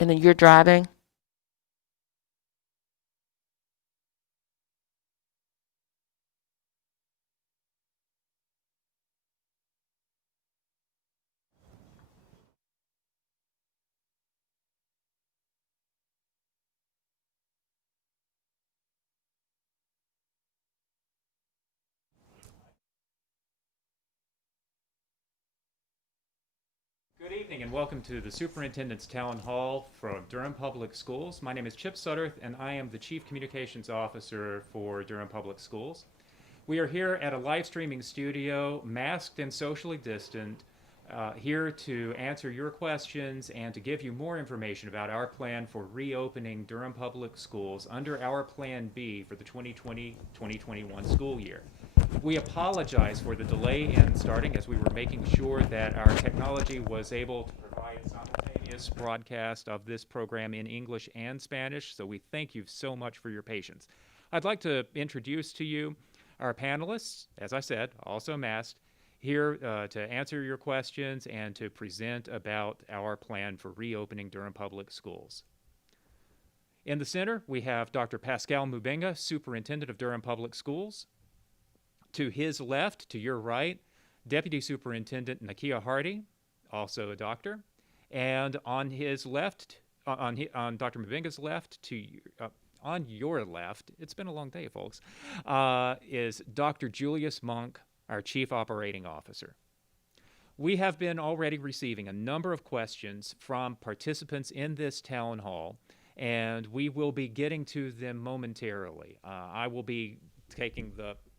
And then you're driving? Good evening and welcome to the Superintendent's Town Hall from Durham Public Schools. My name is Chip Sutterth and I am the Chief Communications Officer for Durham Public Schools. We are here at a live streaming studio, masked and socially distant, here to answer your questions and to give you more information about our plan for reopening Durham Public Schools under our Plan B for the 2020-2021 school year. We apologize for the delay in starting as we were making sure that our technology was able to provide simultaneous broadcast of this program in English and Spanish, so we thank you so much for your patience. I'd like to introduce to you our panelists, as I said, also masked, here to answer your questions and to present about our plan for reopening Durham Public Schools. In the center, we have Dr. Pascal Mubenga, Superintendent of Durham Public Schools. To his left, to your right, Deputy Superintendent Nakia Hardy, also a doctor. And on his left, on Dr. Mubenga's left, on your left, it's been a long day, folks, is Dr. Julius Monk, our Chief Operating Officer. We have been already receiving a number of questions from participants in this town hall, and we will be getting to them momentarily. I will be taking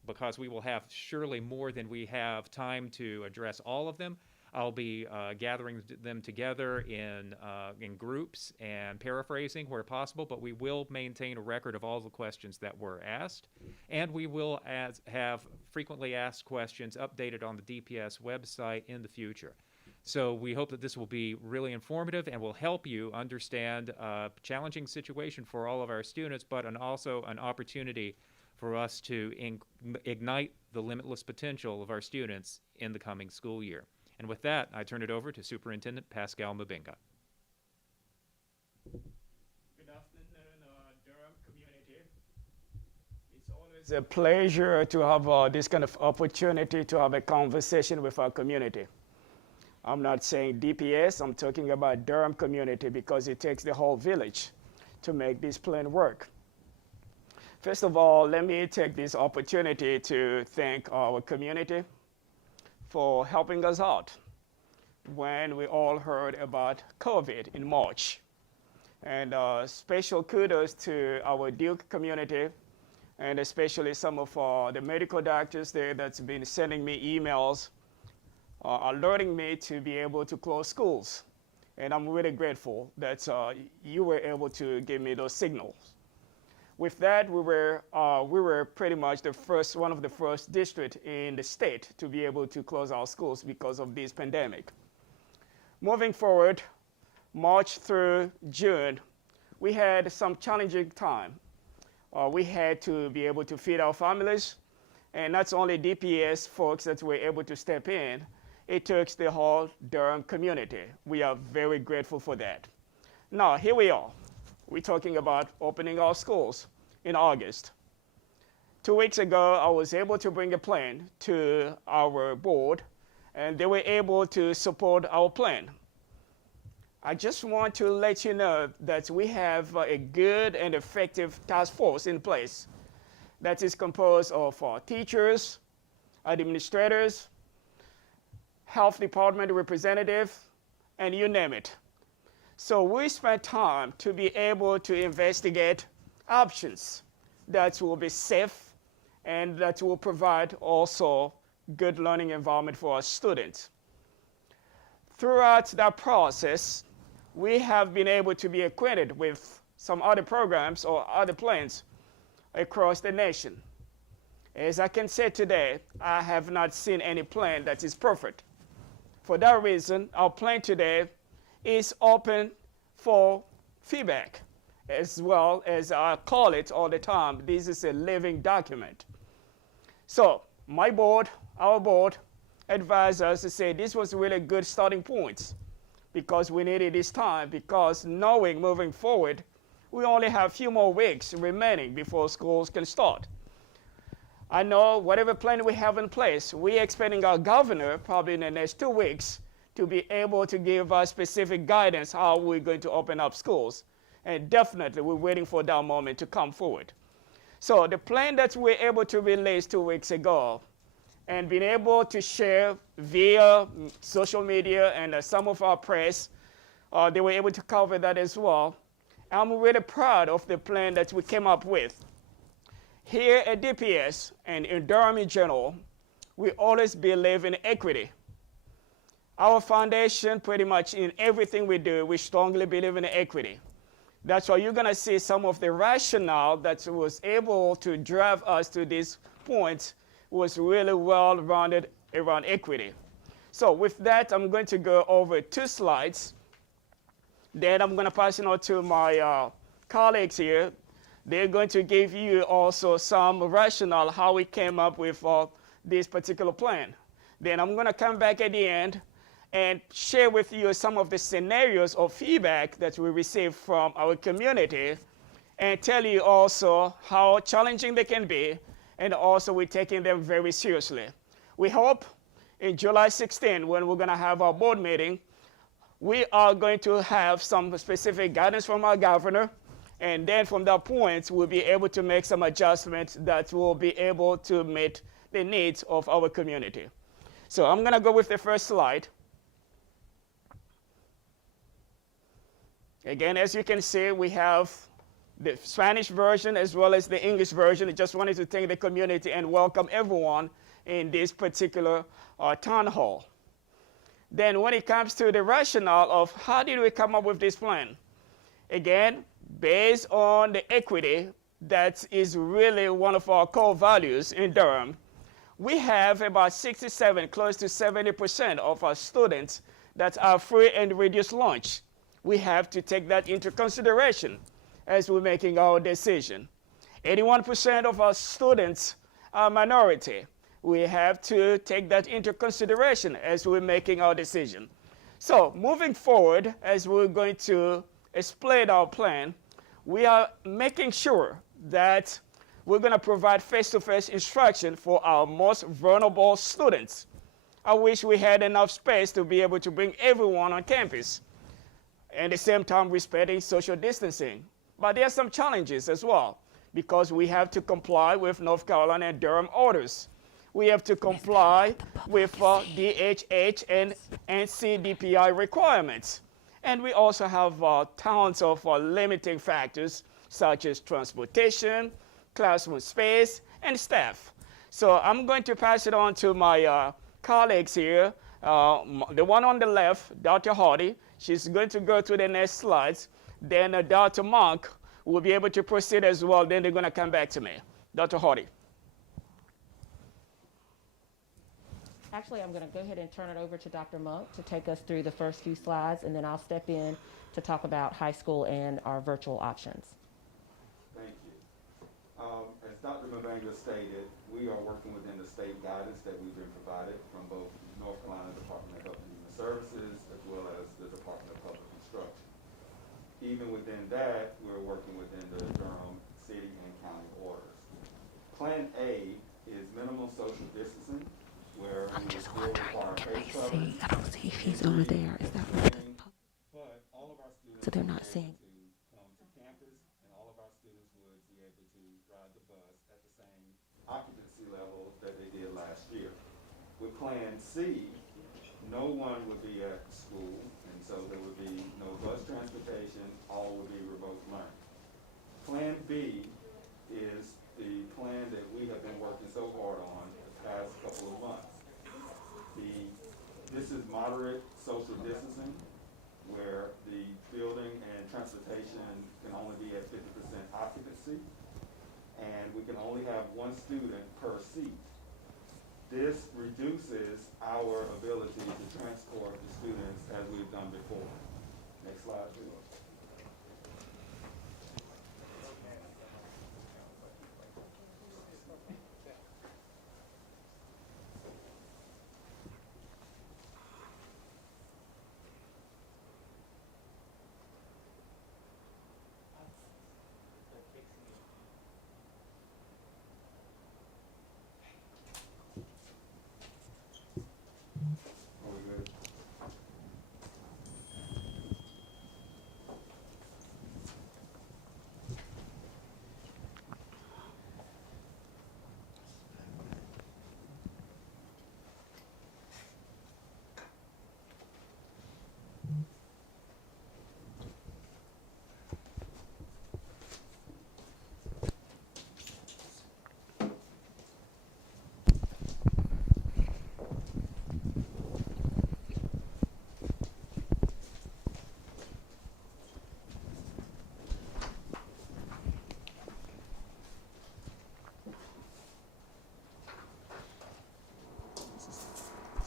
because we will have surely more than we have time to address all of them. I'll be gathering them together in groups and paraphrasing where possible, but we will maintain a record of all the questions that were asked, and we will have frequently asked questions updated on the DPS website in the future. So we hope that this will be really informative and will help you understand a challenging situation for all of our students, but also an opportunity for us to ignite the limitless potential of our students in the coming school year. And with that, I turn it over to Superintendent Pascal Mubenga. Good afternoon, Durham community. It's always a pleasure to have this kind of opportunity to have a conversation with our community. I'm not saying DPS, I'm talking about Durham community because it takes the whole village to make this plan work. First of all, let me take this opportunity to thank our community for helping us out when we all heard about COVID in March. And special kudos to our Duke community, and especially some of the medical doctors there that's been sending me emails alerting me to be able to close schools. And I'm really grateful that you were able to give me those signals. With that, we were pretty much one of the first districts in the state to be able to close our schools because of this pandemic. Moving forward, March through June, we had some challenging time. We had to be able to feed our families, and not only DPS folks that were able to step in, it took the whole Durham community. We are very grateful for that. Now, here we are. We're talking about opening our schools in August. 2 weeks ago, I was able to bring a plan to our board, and they were able to support our plan. I just want to let you know that we have a good and effective task force in place that is composed of teachers, administrators, health department representatives, and you name it. So we spent time to be able to investigate options that will be safe and that will provide also good learning environment for our students. Throughout that process, we have been able to be acquainted with some other programs or other plans across the nation. As I can say today, I have not seen any plan that is perfect. For that reason, our plan today is open for feedback, as well as I call it all the time, this is a living document. So my board, our board, advised us to say this was really good starting points. because we needed this time, because knowing moving forward, we only have a few more weeks remaining before schools can start. I know whatever plan we have in place, we're expecting our governor probably in the next 2 weeks to be able to give us specific guidance how we're going to open up schools. And definitely we're waiting for that moment to come forward. So the plan that we were able to release 2 weeks ago and being able to share via social media and some of our press, they were able to cover that as well. I'm really proud of the plan that we came up with. Here at DPS and in Durham in general, we always believe in equity. Our foundation, pretty much in everything we do, we strongly believe in equity. That's why you're going to see some of the rationale that was able to drive us to this point was really well rounded around equity. So with that, I'm going to go over 2 slides. Then I'm going to pass it on to my colleagues here. They're going to give you also some rationale how we came up with this particular plan. Then I'm going to come back at the end and share with you some of the scenarios of feedback that we received from our community and tell you also how challenging they can be, and also we're taking them very seriously. We hope in July 16, when we're going to have our board meeting, we are going to have some specific guidance from our governor, and then from that point, we'll be able to make some adjustments that will be able to meet the needs of our community. So I'm going to go with the first slide. Again, as you can see, we have the Spanish version as well as the English version. I just wanted to thank the community and welcome everyone in this particular town hall. Then when it comes to the rationale of how did we come up with this plan? Again, based on the equity that is really one of our core values in Durham, we have about 67, close to 70% of our students that are free and reduced lunch. We have to take that into consideration as we're making our decision. 81% of our students are minority. We have to take that into consideration as we're making our decision. So moving forward, as we're going to explain our plan, we are making sure that we're going to provide face-to-face instruction for our most vulnerable students. I wish we had enough space to be able to bring everyone on campus, and at the same time respecting social distancing. But there are some challenges as well, because we have to comply with North Carolina and Durham orders. We have to comply with DHH and NCDPI requirements. And we also have tons of limiting factors, such as transportation, classroom space, and staff. So I'm going to pass it on to my colleagues here. The one on the left, Dr. Hardy, she's going to go to the next slides. Then Dr. Monk will be able to proceed as well. Then they're going to come back to me. Dr. Hardy. Actually, I'm going to go ahead and turn it over to Dr. Monk to take us through the first few slides, and then I'll step in to talk about high school and our virtual options. Thank you. As Dr. Mubenga stated, we are working within the state guidance that we've been provided from both North Carolina Department of Health and Human Services as well as the Department of Public Instruction. Even within that, we're working within the Durham city and county orders. Plan A is minimal social distancing, where I'm we just will still wondering, require can face they coverings. see? I don't see if he's over there. Is that what the But all of our students So they're will not be seeing. able to come to campus, and all of our students would be able to ride the bus at the same occupancy level that they did last year. With Plan C, no one would be at school, and so there would be no bus transportation, all would be remote learning. Plan B is the plan that we have been working so hard on the past couple of months. This is moderate social distancing, where the building and transportation can only be at 50% occupancy, and we can only have one student per seat. This reduces our ability to transport the students as we've done before. Next slide, please.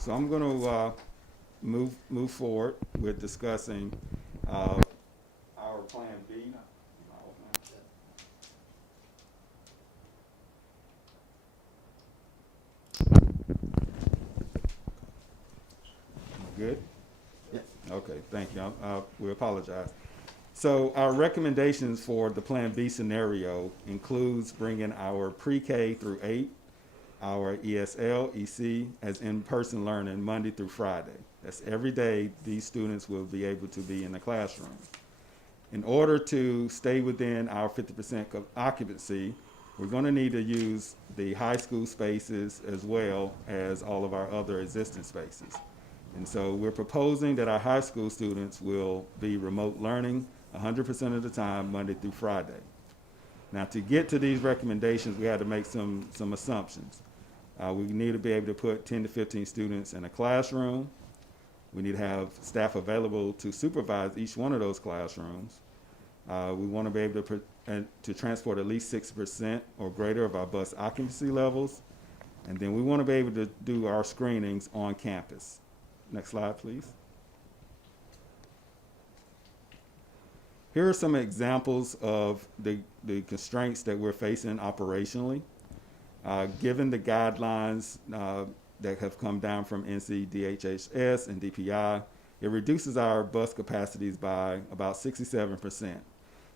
So I'm going to move forward with discussing our Plan B. Good? Yeah. Okay, thank you. We apologize. So our recommendations for the Plan B scenario includes bringing our pre-K through 8, our ESL, EC as in-person learning Monday through Friday. That's every day these students will be able to be in the classroom. In order to stay within our 50% occupancy, we're going to need to use the high school spaces as well as all of our other existing spaces. And so we're proposing that our high school students will be remote learning 100% of the time, Monday through Friday. Now, to get to these recommendations, we had to make some assumptions. We need to be able to put 10 to 15 students in a classroom. We need to have staff available to supervise each one of those classrooms. We want to be able to transport at least 6% or greater of our bus occupancy levels. And then we want to be able to do our screenings on campus. Next slide, please. Here are some examples of the constraints that we're facing operationally. Given the guidelines that have come down from NCDHHS and DPI, it reduces our bus capacities by about 67%.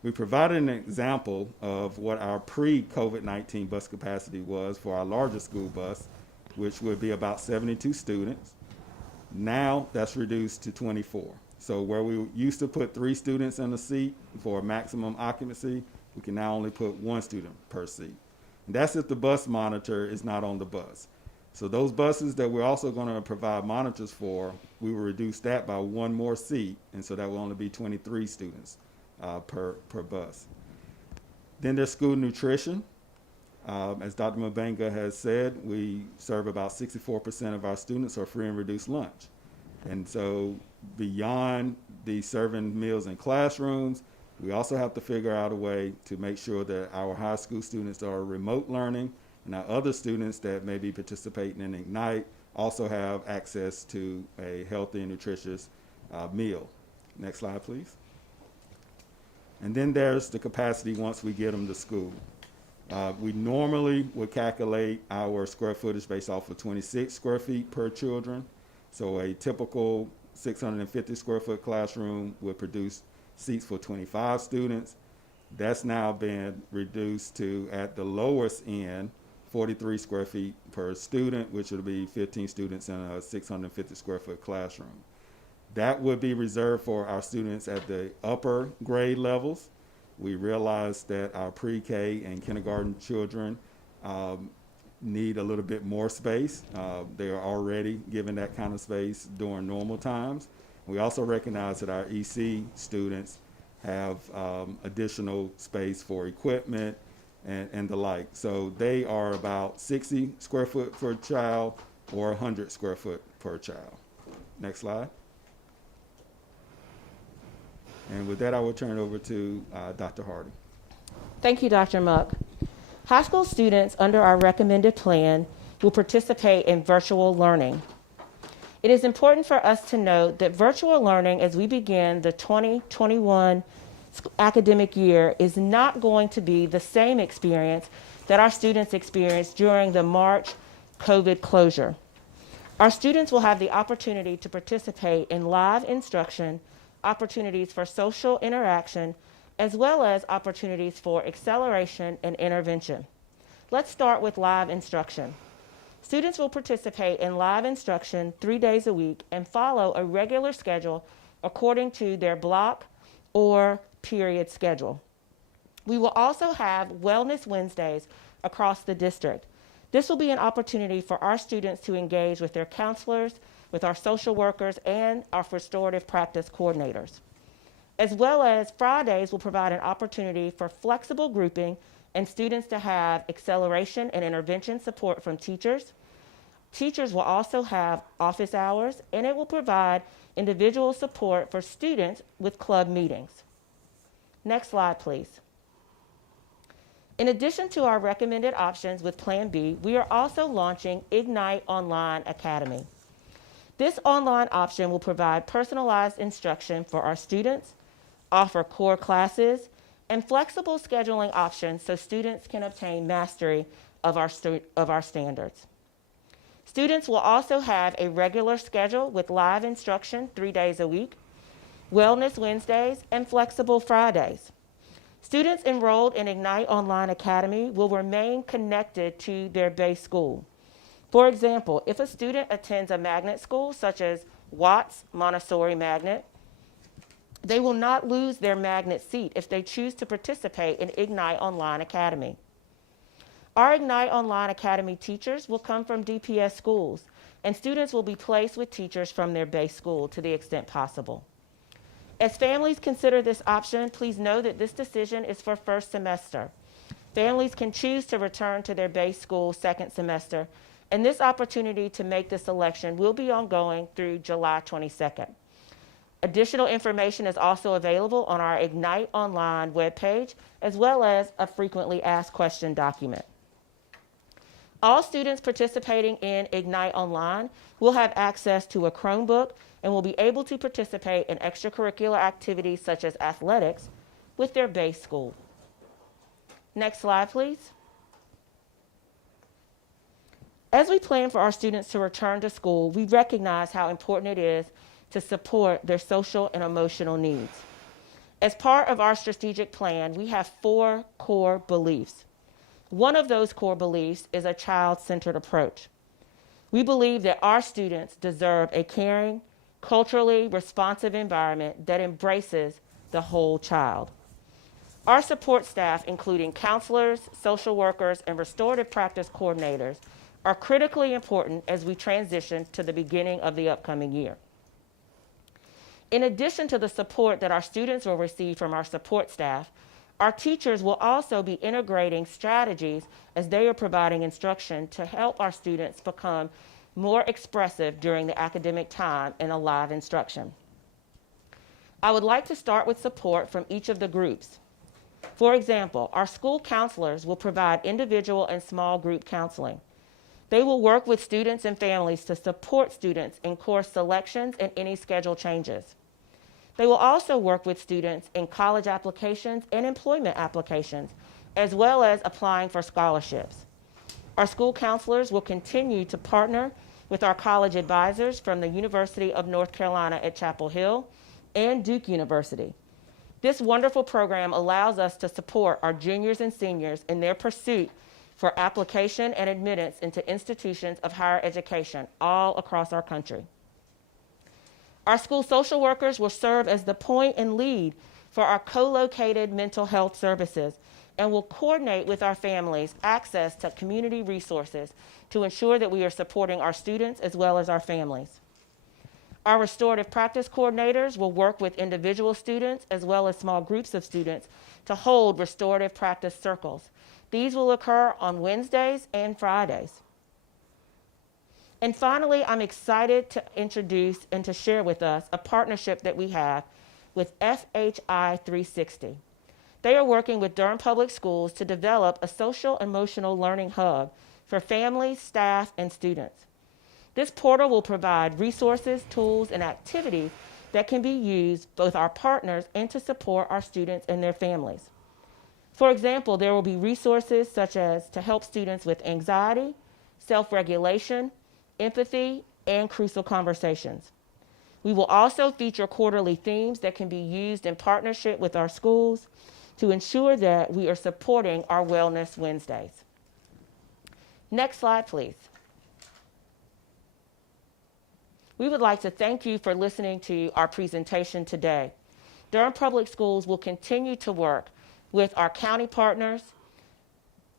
We provided an example of what our pre-COVID-19 bus capacity was for our largest school bus, which would be about 72 students. Now that's reduced to 24. So where we used to put 3 students in a seat for maximum occupancy, we can now only put 1 student per seat. And that's if the bus monitor is not on the bus. So those buses that we're also going to provide monitors for, we will reduce that by 1 more seat, and so that will only be 23 students per bus. Then there's school nutrition. As Dr. Mubenga has said, we serve about 64% of our students are free and reduced lunch. And so beyond the serving meals in classrooms, we also have to figure out a way to make sure that our high school students that are remote learning and our other students that may be participating in Ignite also have access to a healthy and nutritious meal. Next slide, please. And then there's the capacity once we get them to school. We normally would calculate our square footage based off of 26 square feet per children. So a typical 650 square foot classroom would produce seats for 25 students. That's now been reduced to, at the lowest end, 43 square feet per student, which would be 15 students in a 650 square foot classroom. That would be reserved for our students at the upper grade levels. We realize that our pre-K and kindergarten children need a little bit more space. They are already given that kind of space during normal times. We also recognize that our EC students have additional space for equipment and the like. So they are about 60 square foot per child or 100 square foot per child. Next slide. And with that, I will turn it over to Dr. Hardy. Thank you, Dr. Muck. High school students under our recommended plan will participate in virtual learning. It is important for us to note that virtual learning as we begin the 2021 academic year is not going to be the same experience that our students experienced during the March COVID closure. Our students will have the opportunity to participate in live instruction, opportunities for social interaction, as well as opportunities for acceleration and intervention. Let's start with live instruction. Students will participate in live instruction 3 days a week and follow a regular schedule according to their block or period schedule. We will also have Wellness Wednesdays across the district. This will be an opportunity for our students to engage with their counselors, with our social workers, and our restorative practice coordinators. As well as Fridays will provide an opportunity for flexible grouping and students to have acceleration and intervention support from teachers. Teachers will also have office hours, and it will provide individual support for students with club meetings. Next slide, please. In addition to our recommended options with Plan B, we are also launching Ignite Online Academy. This online option will provide personalized instruction for our students, offer core classes, and flexible scheduling options so students can obtain mastery of our standards. Students will also have a regular schedule with live instruction 3 days a week, Wellness Wednesdays, and flexible Fridays. Students enrolled in Ignite Online Academy will remain connected to their base school. For example, if a student attends a magnet school such as Watts Montessori Magnet, they will not lose their magnet seat if they choose to participate in Ignite Online Academy. Our Ignite Online Academy teachers will come from DPS schools, and students will be placed with teachers from their base school to the extent possible. As families consider this option, please know that this decision is for first semester. Families can choose to return to their base school second semester, and this opportunity to make this selection will be ongoing through July 22nd. Additional information is also available on our Ignite Online webpage, as well as a frequently asked question document. All students participating in Ignite Online will have access to a Chromebook and will be able to participate in extracurricular activities such as athletics with their base school. Next slide, please. As we plan for our students to return to school, we recognize how important it is to support their social and emotional needs. As part of our strategic plan, we have 4 core beliefs. One of those core beliefs is a child-centered approach. We believe that our students deserve a caring, culturally responsive environment that embraces the whole child. Our support staff, including counselors, social workers, and restorative practice coordinators, are critically important as we transition to the beginning of the upcoming year. In addition to the support that our students will receive from our support staff, our teachers will also be integrating strategies as they are providing instruction to help our students become more expressive during the academic time in a live instruction. I would like to start with support from each of the groups. For example, our school counselors will provide individual and small group counseling. They will work with students and families to support students in course selections and any schedule changes. They will also work with students in college applications and employment applications, as well as applying for scholarships. Our school counselors will continue to partner with our college advisors from the University of North Carolina at Chapel Hill and Duke University. This wonderful program allows us to support our juniors and seniors in their pursuit for application and admittance into institutions of higher education all across our country. Our school social workers will serve as the point and lead for our co-located mental health services and will coordinate with our families access to community resources to ensure that we are supporting our students as well as our families. Our restorative practice coordinators will work with individual students as well as small groups of students to hold restorative practice circles. These will occur on Wednesdays and Fridays. And finally, I'm excited to introduce and to share with us a partnership that we have with FHI 360. They are working with Durham Public Schools to develop a social emotional learning hub for families, staff, and students. This portal will provide resources, tools, and activities that can be used both our partners and to support our students and their families. For example, there will be resources such as to help students with anxiety, self-regulation, empathy, and crucial conversations. We will also feature quarterly themes that can be used in partnership with our schools to ensure that we are supporting our Wellness Wednesdays. Next slide, please. We would like to thank you for listening to our presentation today. Durham Public Schools will continue to work with our county partners,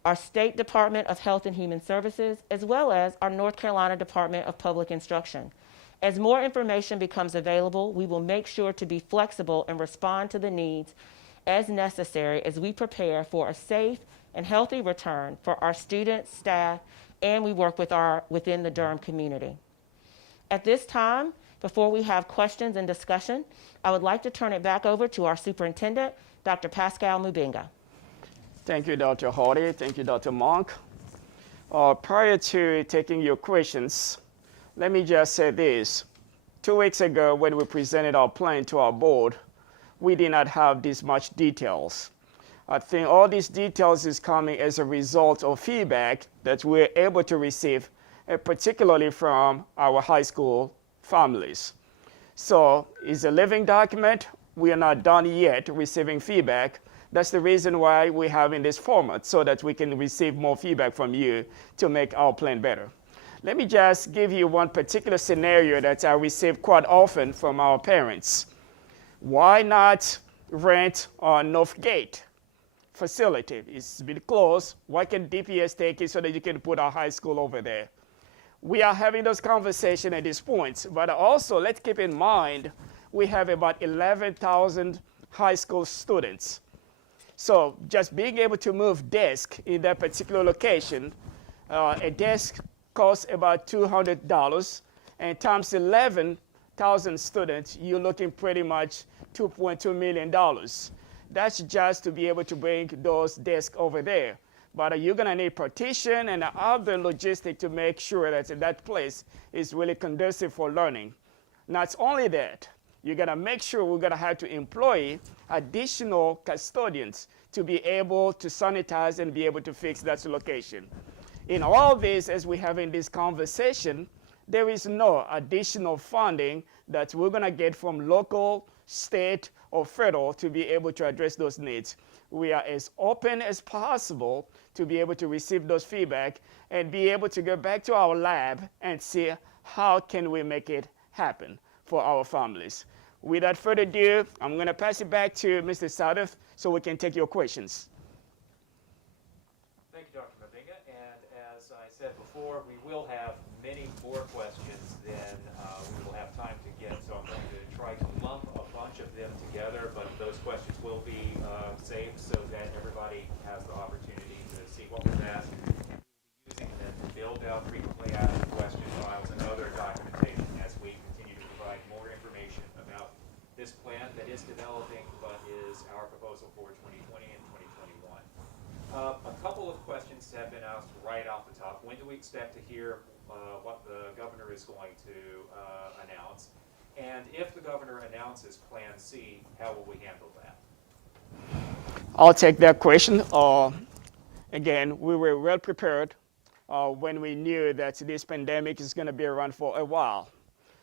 our State Department of Health and Human Services, as well as our North Carolina Department of Public Instruction. As more information becomes available, we will make sure to be flexible and respond to the needs as necessary as we prepare for a safe and healthy return for our students, staff, and we work within the Durham community. At this time, before we have questions and discussion, I would like to turn it back over to our superintendent, Dr. Pascal Mubenga. Thank you, Dr. Hardy. Thank you, Dr. Monk. Prior to taking your questions, Let me just say this. 2 weeks ago, when we presented our plan to our board, we did not have this much details. I think all these details is coming as a result of feedback that we're able to receive, particularly from our high school families. So it's a living document. We are not done yet receiving feedback. That's the reason why we have in this format, so that we can receive more feedback from you to make our plan better. Let me just give you one particular scenario that I receive quite often from our parents. Why not rent on North Gate facility? It's been closed. Why can't DPS take it so that you can put our high school over there? We are having those conversations at this point, but also let's keep in mind we have about 11,000 high school students. So just being able to move desk in that particular location, a desk costs about $200, and times 11,000 students, you're looking pretty much $2.2 million. That's just to be able to bring those desks over there. But you're going to need partition and other logistics to make sure that that place is really conducive for learning. Not only that, you're going to make sure we're going to have to employ additional custodians to be able to sanitize and be able to fix that location. In all this, as we're having this conversation, there is no additional funding that we're going to get from local, state, or federal to be able to address those needs. We are as open as possible to be able to receive those feedback and be able to go back to our lab and see how can we make it happen for our families. Without further ado, I'm going to pass it back to Mr. Sadaf so we can take your questions. Thank you, Dr. Mubenga. And as I said before, we will have many more questions than we will have time to get. So I'm going to try to lump a bunch of them together, but those questions will be saved so that everybody has the opportunity to see what was asked. And we'll be using them to build out frequently asked question files and other documentation as we continue to provide more information about this plan that is developing but is our proposal for 2020 and 2021. A couple of questions have been asked right off the top. When do we expect to hear what the governor is going to announce? And if the governor announces Plan C, how will we handle that? I'll take that question. Again, we were well prepared when we knew that this pandemic is going to be around for a while.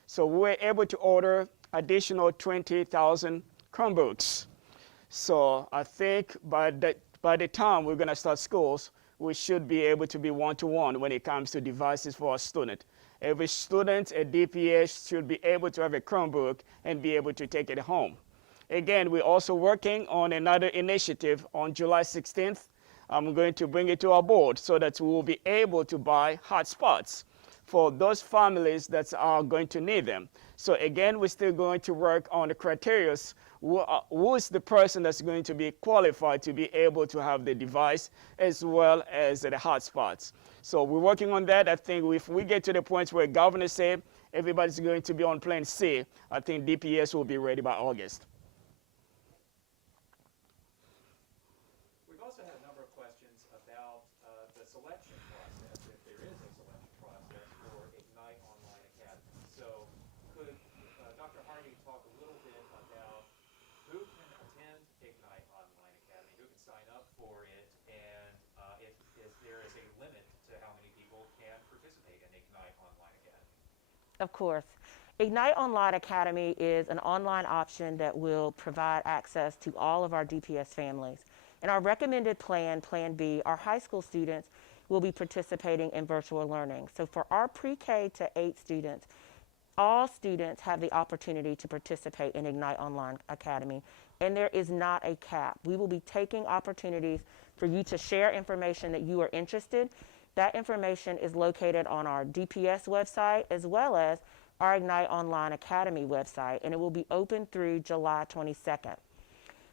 So we were able to order additional 20,000 Chromebooks. So I think by the time we're going to start schools, we should be able to be one-to-one when it comes to devices for our student. Every student at DPS should be able to have a Chromebook and be able to take it home. Again, we're also working on another initiative on July 16th. I'm going to bring it to our board so that we will be able to buy hotspots for those families that are going to need them. So again, we're still going to work on the criteria. Who is the person that's going to be qualified to be able to have the device as well as the hotspots. So we're working on that. I think if we get to the point where governor said everybody's going to be on Plan C, I think DPS will be ready by August. We've also had a number of questions about the selection process, if there is a selection process for Ignite Online Academy. So could Dr. Hardy talk a little bit about who can attend Ignite Online Academy, who can sign up for it, and if there is a limit to how many people can participate in Ignite Online Academy? Of course. Ignite Online Academy is an online option that will provide access to all of our DPS families. In our recommended plan, Plan B, our high school students will be participating in virtual learning. So for our pre-K to 8 students, all students have the opportunity to participate in Ignite Online Academy, and there is not a cap. We will be taking opportunities for you to share information that you are interested. That information is located on our DPS website as well as our Ignite Online Academy website, and it will be open through July 22nd.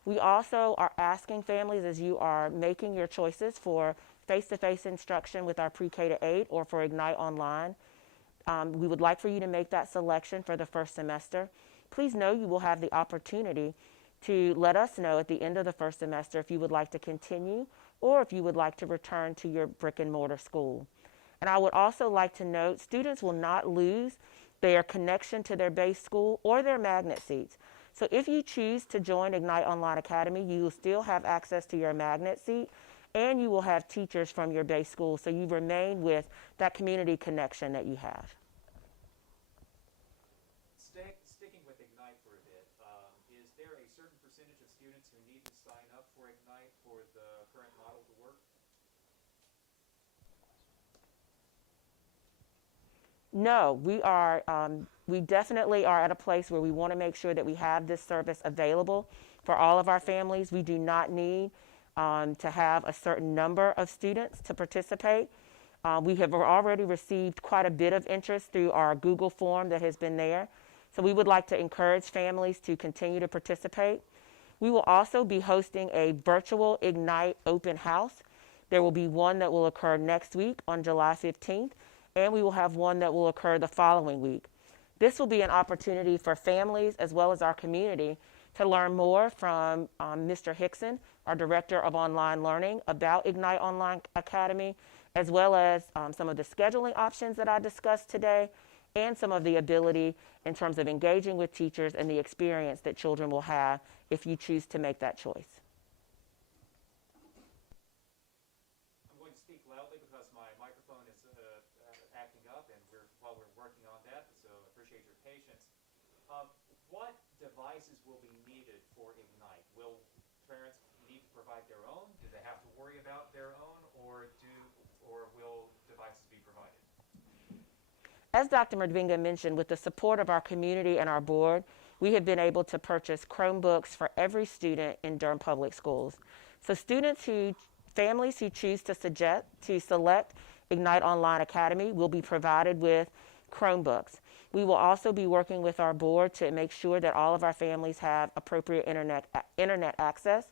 We also are asking families, as you are making your choices for face-to-face instruction with our pre-K to 8 or for Ignite Online, we would like for you to make that selection for the first semester. Please know you will have the opportunity to let us know at the end of the first semester if you would like to continue or if you would like to return to your brick and mortar school. And I would also like to note, students will not lose their connection to their base school or their magnet seats. So if you choose to join Ignite Online Academy, you will still have access to your magnet seat, and you will have teachers from your base school, so you remain with that community connection that you have. Sticking with Ignite for a bit, is there a certain percentage of students who need to sign up for Ignite for the current model to work? No, we definitely are at a place where we want to make sure that we have this service available for all of our families. We do not need to have a certain number of students to participate. We have already received quite a bit of interest through our Google form that has been there. So we would like to encourage families to continue to participate. We will also be hosting a virtual Ignite open house. There will be one that will occur next week on July 15th, and we will have one that will occur the following week. This will be an opportunity for families as well as our community to learn more from Mr. Hickson, our Director of Online Learning, about Ignite Online Academy, as well as some of the scheduling options that I discussed today, and some of the ability in terms of engaging with teachers and the experience that children will have if you choose to make that choice. I'm going to speak loudly because my microphone is acting up, and while we're working on that, so appreciate your patience. What devices will be needed for Ignite? Will parents need to provide their own? Do they have to worry about their own, or will devices be provided? As Dr. Mubenga mentioned, with the support of our community and our board, we have been able to purchase Chromebooks for every student in Durham Public Schools. So families who choose to select Ignite Online Academy will be provided with Chromebooks. We will also be working with our board to make sure that all of our families have appropriate internet access,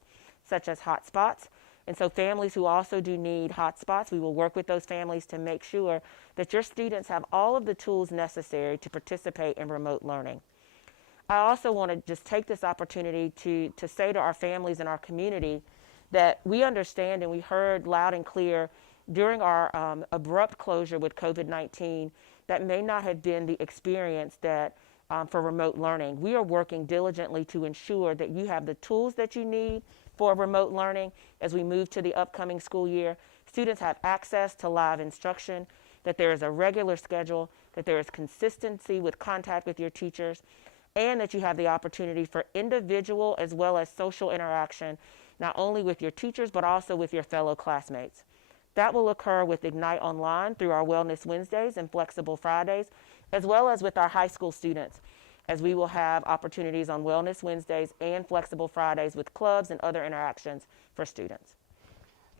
such as hotspots. And so families who also do need hotspots, we will work with those families to make sure that your students have all of the tools necessary to participate in remote learning. I also want to just take this opportunity to say to our families and our community that we understand, and we heard loud and clear during our abrupt closure with COVID-19, that may not have been the experience that for remote learning. We are working diligently to ensure that you have the tools that you need for remote learning as we move to the upcoming school year. Students have access to live instruction, that there is a regular schedule, that there is consistency with contact with your teachers, and that you have the opportunity for individual as well as social interaction, not only with your teachers, but also with your fellow classmates. That will occur with Ignite Online through our Wellness Wednesdays and Flexible Fridays, as well as with our high school students, as we will have opportunities on Wellness Wednesdays and Flexible Fridays with clubs and other interactions for students.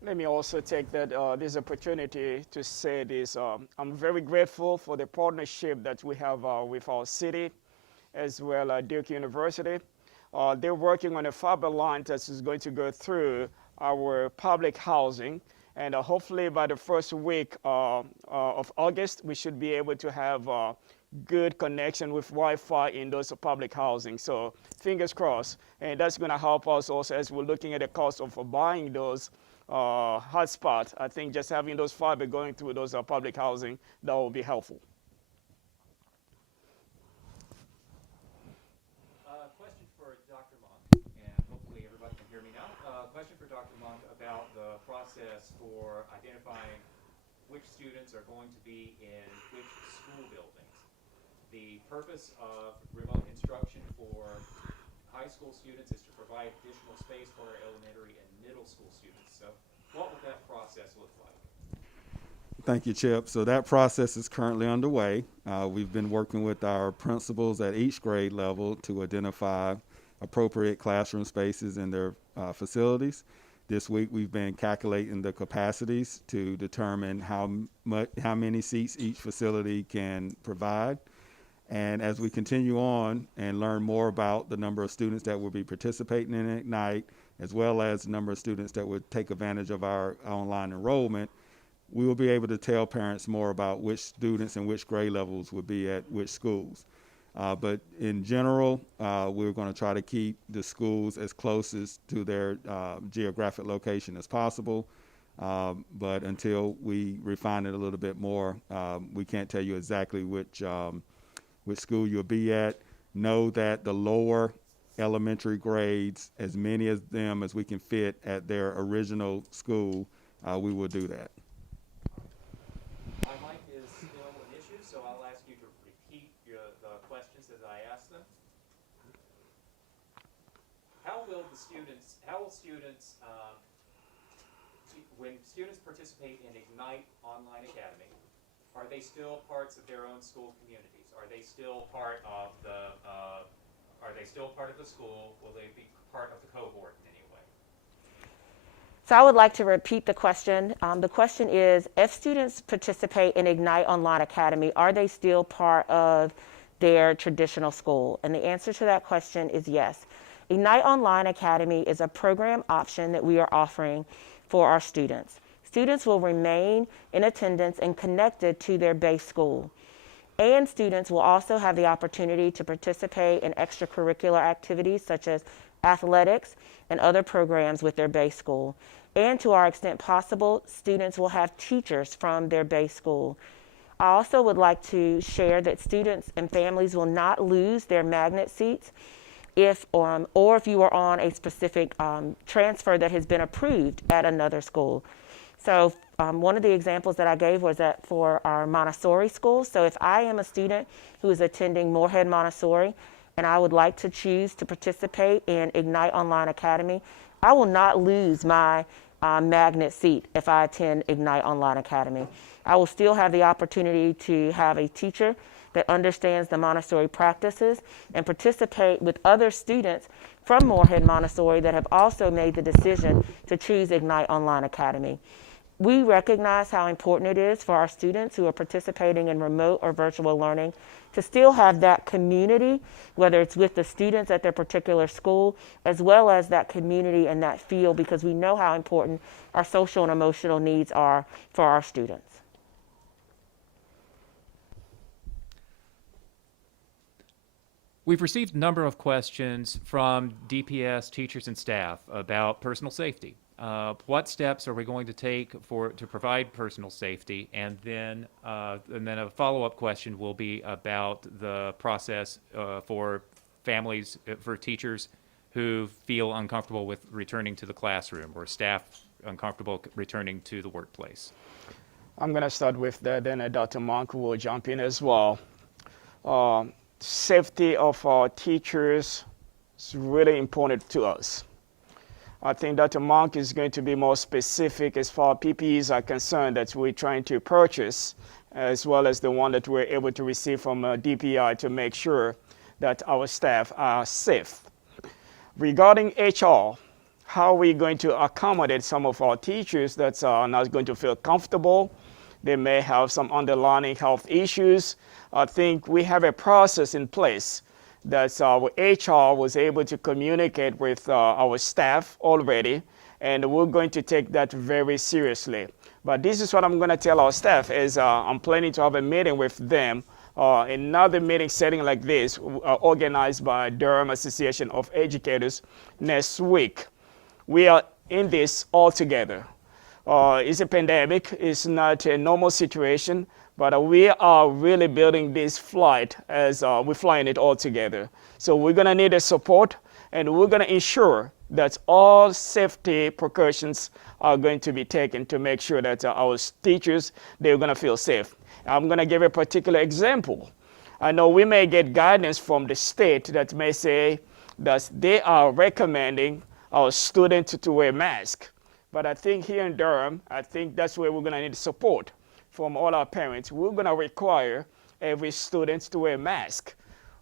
Let me also take this opportunity to say this. I'm very grateful for the partnership that we have with our city, as well as Duke University. They're working on a fiber line that is going to go through our public housing. And hopefully by the first week of August, we should be able to have good connection with Wi-Fi in those public housing. So fingers crossed. And that's going to help us also as we're looking at the cost of buying those hotspots. I think just having those fiber going through those public housing, that will be helpful. Question for Dr. Monk, and hopefully everybody can hear me now. Question for Dr. Monk about the process for identifying which students are going to be in which school buildings. The purpose of remote instruction for high school students is to provide additional space for our elementary and middle school students. So what would that process look like? Thank you, Chip. So that process is currently underway. We've been working with our principals at each grade level to identify appropriate classroom spaces in their facilities. This week we've been calculating the capacities to determine how many seats each facility can provide. And as we continue on and learn more about the number of students that will be participating in Ignite, as well as the number of students that would take advantage of our online enrollment, we will be able to tell parents more about which students and which grade levels would be at which schools. But in general, we're going to try to keep the schools as close as to their geographic location as possible. But until we refine it a little bit more, we can't tell you exactly which school you'll be at. Know that the lower elementary grades, as many of them as we can fit at their original school, we will do that. My mic is still an issue, so I'll ask you to repeat the questions as I ask them. How will students, when students participate in Ignite Online Academy, are they still parts of their own school communities? Are they still part of the school? Will they be part of the cohort in any way? So I would like to repeat the question. The question is, if students participate in Ignite Online Academy, are they still part of their traditional school? And the answer to that question is yes. Ignite Online Academy is a program option that we are offering for our students. Students will remain in attendance and connected to their base school. And students will also have the opportunity to participate in extracurricular activities such as athletics and other programs with their base school. And to our extent possible, students will have teachers from their base school. I also would like to share that students and families will not lose their magnet seats if you are on a specific transfer that has been approved at another school. So one of the examples that I gave was that for our Montessori school. So if I am a student who is attending Moorhead Montessori and I would like to choose to participate in Ignite Online Academy, I will not lose my magnet seat if I attend Ignite Online Academy. I will still have the opportunity to have a teacher that understands the Montessori practices and participate with other students from Moorhead Montessori that have also made the decision to choose Ignite Online Academy. We recognize how important it is for our students who are participating in remote or virtual learning to still have that community, whether it's with the students at their particular school, as well as that community and that feel, because we know how important our social and emotional needs are for our students. We've received a number of questions from DPS teachers and staff about personal safety. What steps are we going to take to provide personal safety? And then a follow-up question will be about the process for families, for teachers who feel uncomfortable with returning to the classroom, or staff uncomfortable returning to the workplace. I'm going to start with that, then Dr. Monk will jump in as well. Safety of our teachers is really important to us. I think Dr. Monk is going to be more specific as far as PPEs are concerned that we're trying to purchase, as well as the one that we're able to receive from DPI to make sure that our staff are safe. Regarding HR, how are we going to accommodate some of our teachers that are not going to feel comfortable? They may have some underlying health issues. I think we have a process in place that our HR was able to communicate with our staff already, and we're going to take that very seriously. But this is what I'm going to tell our staff is I'm planning to have a meeting with them, another meeting setting like this, organized by Durham Association of Educators next week. We are in this all together. It's a pandemic. It's not a normal situation, but we are really building this flight as we're flying it all together. So we're going to need a support, and we're going to ensure that all safety precautions are going to be taken to make sure that our teachers, they're going to feel safe. I'm going to give a particular example. I know we may get guidance from the state that may say that they are recommending our students to wear masks. But I think here in Durham, I think that's where we're going to need support from all our parents. We're going to require every student to wear a mask.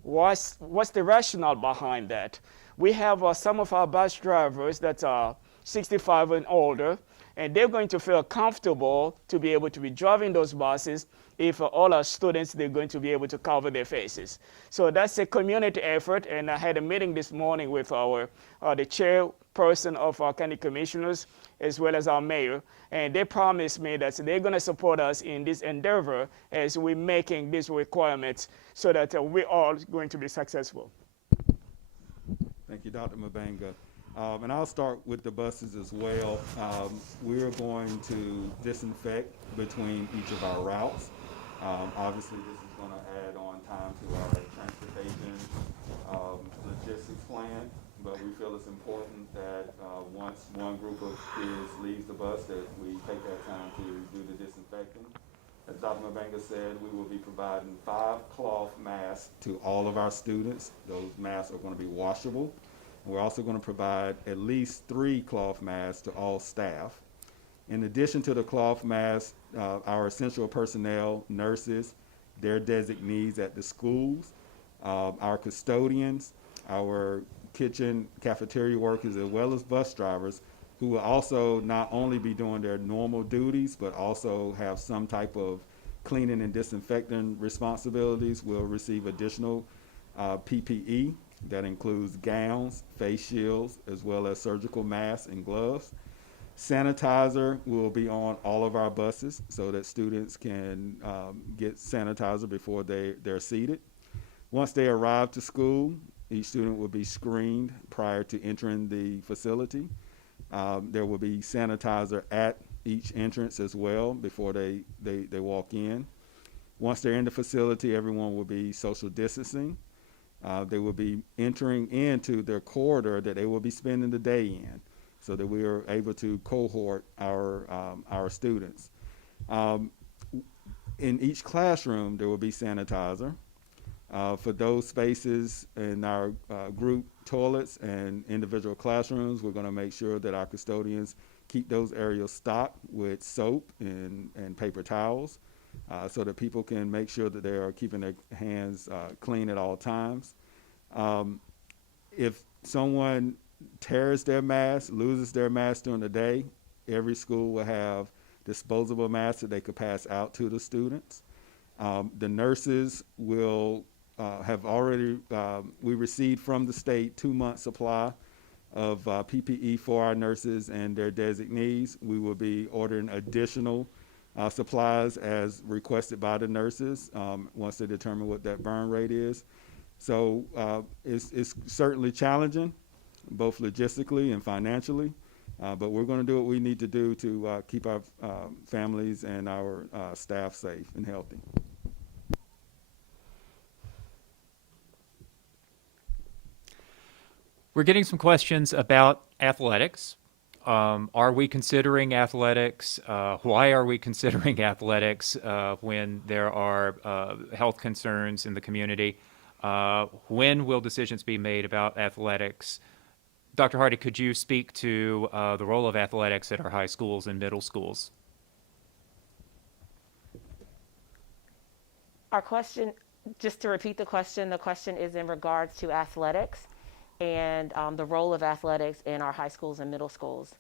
What's the rationale behind that? We have some of our bus drivers that are 65 and older, and they're going to feel comfortable to be able to be driving those buses if all our students, they're going to be able to cover their faces. So that's a community effort, and I had a meeting this morning with the chairperson of our county commissioners, as well as our mayor, and they promised me that they're going to support us in this endeavor as we're making these requirements so that we're all going to be successful. Thank you, Dr. Mubenga. And I'll start with the buses as well. We're going to disinfect between each of our routes. Obviously, this is going to add on time to our transportation logistics plan, but we feel it's important that once one group of kids leaves the bus, that we take that time to do the disinfecting. As Dr. Mubenga said, we will be providing 5 cloth masks to all of our students. Those masks are going to be washable. We're also going to provide at least 3 cloth masks to all staff. In addition to the cloth masks, our essential personnel, nurses, their designees at the schools, our custodians, our kitchen, cafeteria workers, as well as bus drivers, who will also not only be doing their normal duties, but also have some type of cleaning and disinfecting responsibilities, will receive additional PPE. That includes gowns, face shields, as well as surgical masks and gloves. Sanitizer will be on all of our buses so that students can get sanitizer before they're seated. Once they arrive to school, each student will be screened prior to entering the facility. There will be sanitizer at each entrance as well before they walk in. Once they're in the facility, everyone will be social distancing. They will be entering into their corridor that they will be spending the day in, so that we are able to cohort our students. In each classroom, there will be sanitizer. For those spaces in our group toilets and individual classrooms, we're going to make sure that our custodians keep those areas stocked with soap and paper towels, so that people can make sure that they are keeping their hands clean at all times. If someone tears their mask, loses their mask during the day, every school will have disposable masks that they could pass out to the students. The nurses will have already, we received from the state 2-month supply of PPE for our nurses and their designees. We will be ordering additional supplies as requested by the nurses once they determine what that burn rate is. So it's certainly challenging, both logistically and financially, but we're going to do what we need to do to keep our families and our staff safe and healthy. We're getting some questions about athletics. Are we considering athletics? Why are we considering athletics when there are health concerns in the community? When will decisions be made about athletics? Dr. Hardy, could you speak to the role of athletics at our high schools and middle schools? Our question, just to repeat the question is in regards to athletics and the role of athletics in our high schools and middle schools.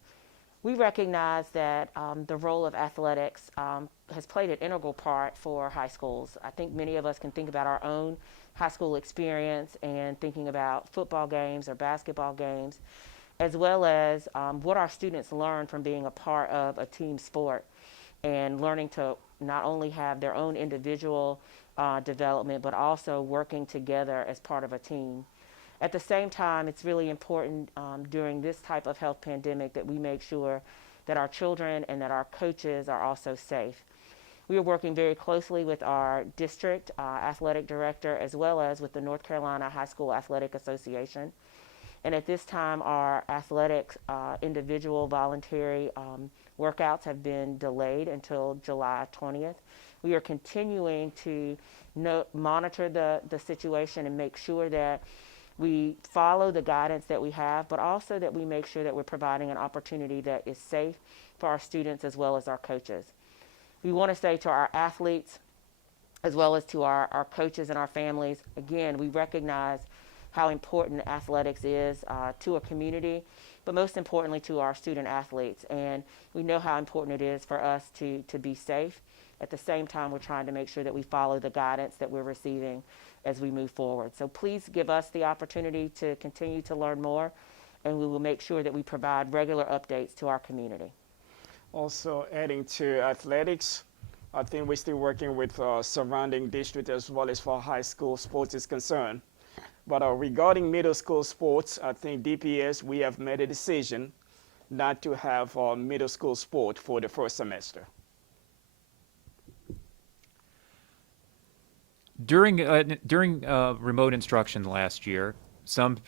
We recognize that the role of athletics has played an integral part for high schools. I think many of us can think about our own high school experience and thinking about football games or basketball games, as well as what our students learn from being a part of a team sport and learning to not only have their own individual development, but also working together as part of a team. At the same time, it's really important during this type of health pandemic that we make sure that our children and that our coaches are also safe. We are working very closely with our district athletic director, as well as with the North Carolina High School Athletic Association. And at this time, our athletics individual voluntary workouts have been delayed until July 20th. We are continuing to monitor the situation and make sure that we follow the guidance that we have, but also that we make sure that we're providing an opportunity that is safe for our students as well as our coaches. We want to say to our athletes, as well as to our coaches and our families, again, we recognize how important athletics is to a community, but most importantly to our student athletes. And we know how important it is for us to be safe. At the same time, we're trying to make sure that we follow the guidance that we're receiving as we move forward. So please give us the opportunity to continue to learn more, and we will make sure that we provide regular updates to our community. Also adding to athletics, I think we're still working with surrounding districts as well as for high school sports is concerned. But regarding middle school sports, I think DPS, we have made a decision not to have middle school sport for the first semester. During remote instruction last year, some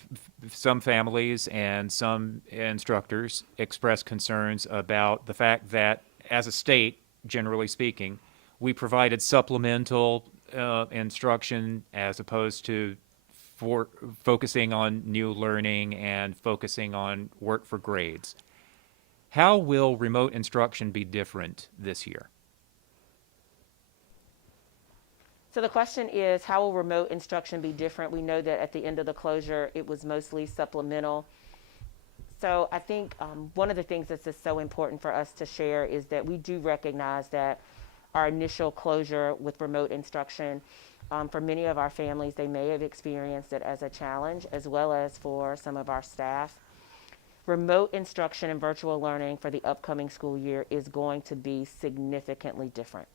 families and some instructors expressed concerns about the fact that, as a state, generally speaking, we provided supplemental instruction as opposed to focusing on new learning and focusing on work for grades. How will remote instruction be different this year? So the question is, how will remote instruction be different? We know that at the end of the closure, it was mostly supplemental. So I think one of the things that's just so important for us to share is that we do recognize that our initial closure with remote instruction, for many of our families, they may have experienced it as a challenge, as well as for some of our staff. Remote instruction and virtual learning for the upcoming school year is going to be significantly different.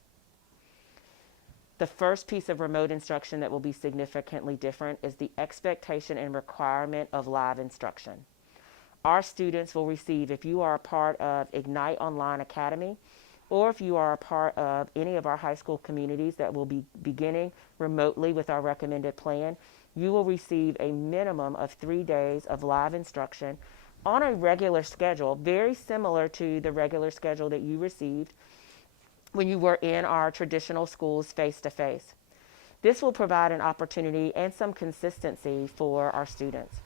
The first piece of remote instruction that will be significantly different is the expectation and requirement of live instruction. Our students will receive, if you are a part of Ignite Online Academy, or if you are a part of any of our high school communities that will be beginning remotely with our recommended plan, you will receive a minimum of 3 days of live instruction on a regular schedule, very similar to the regular schedule that you received when you were in our traditional schools face-to-face. This will provide an opportunity and some consistency for our students.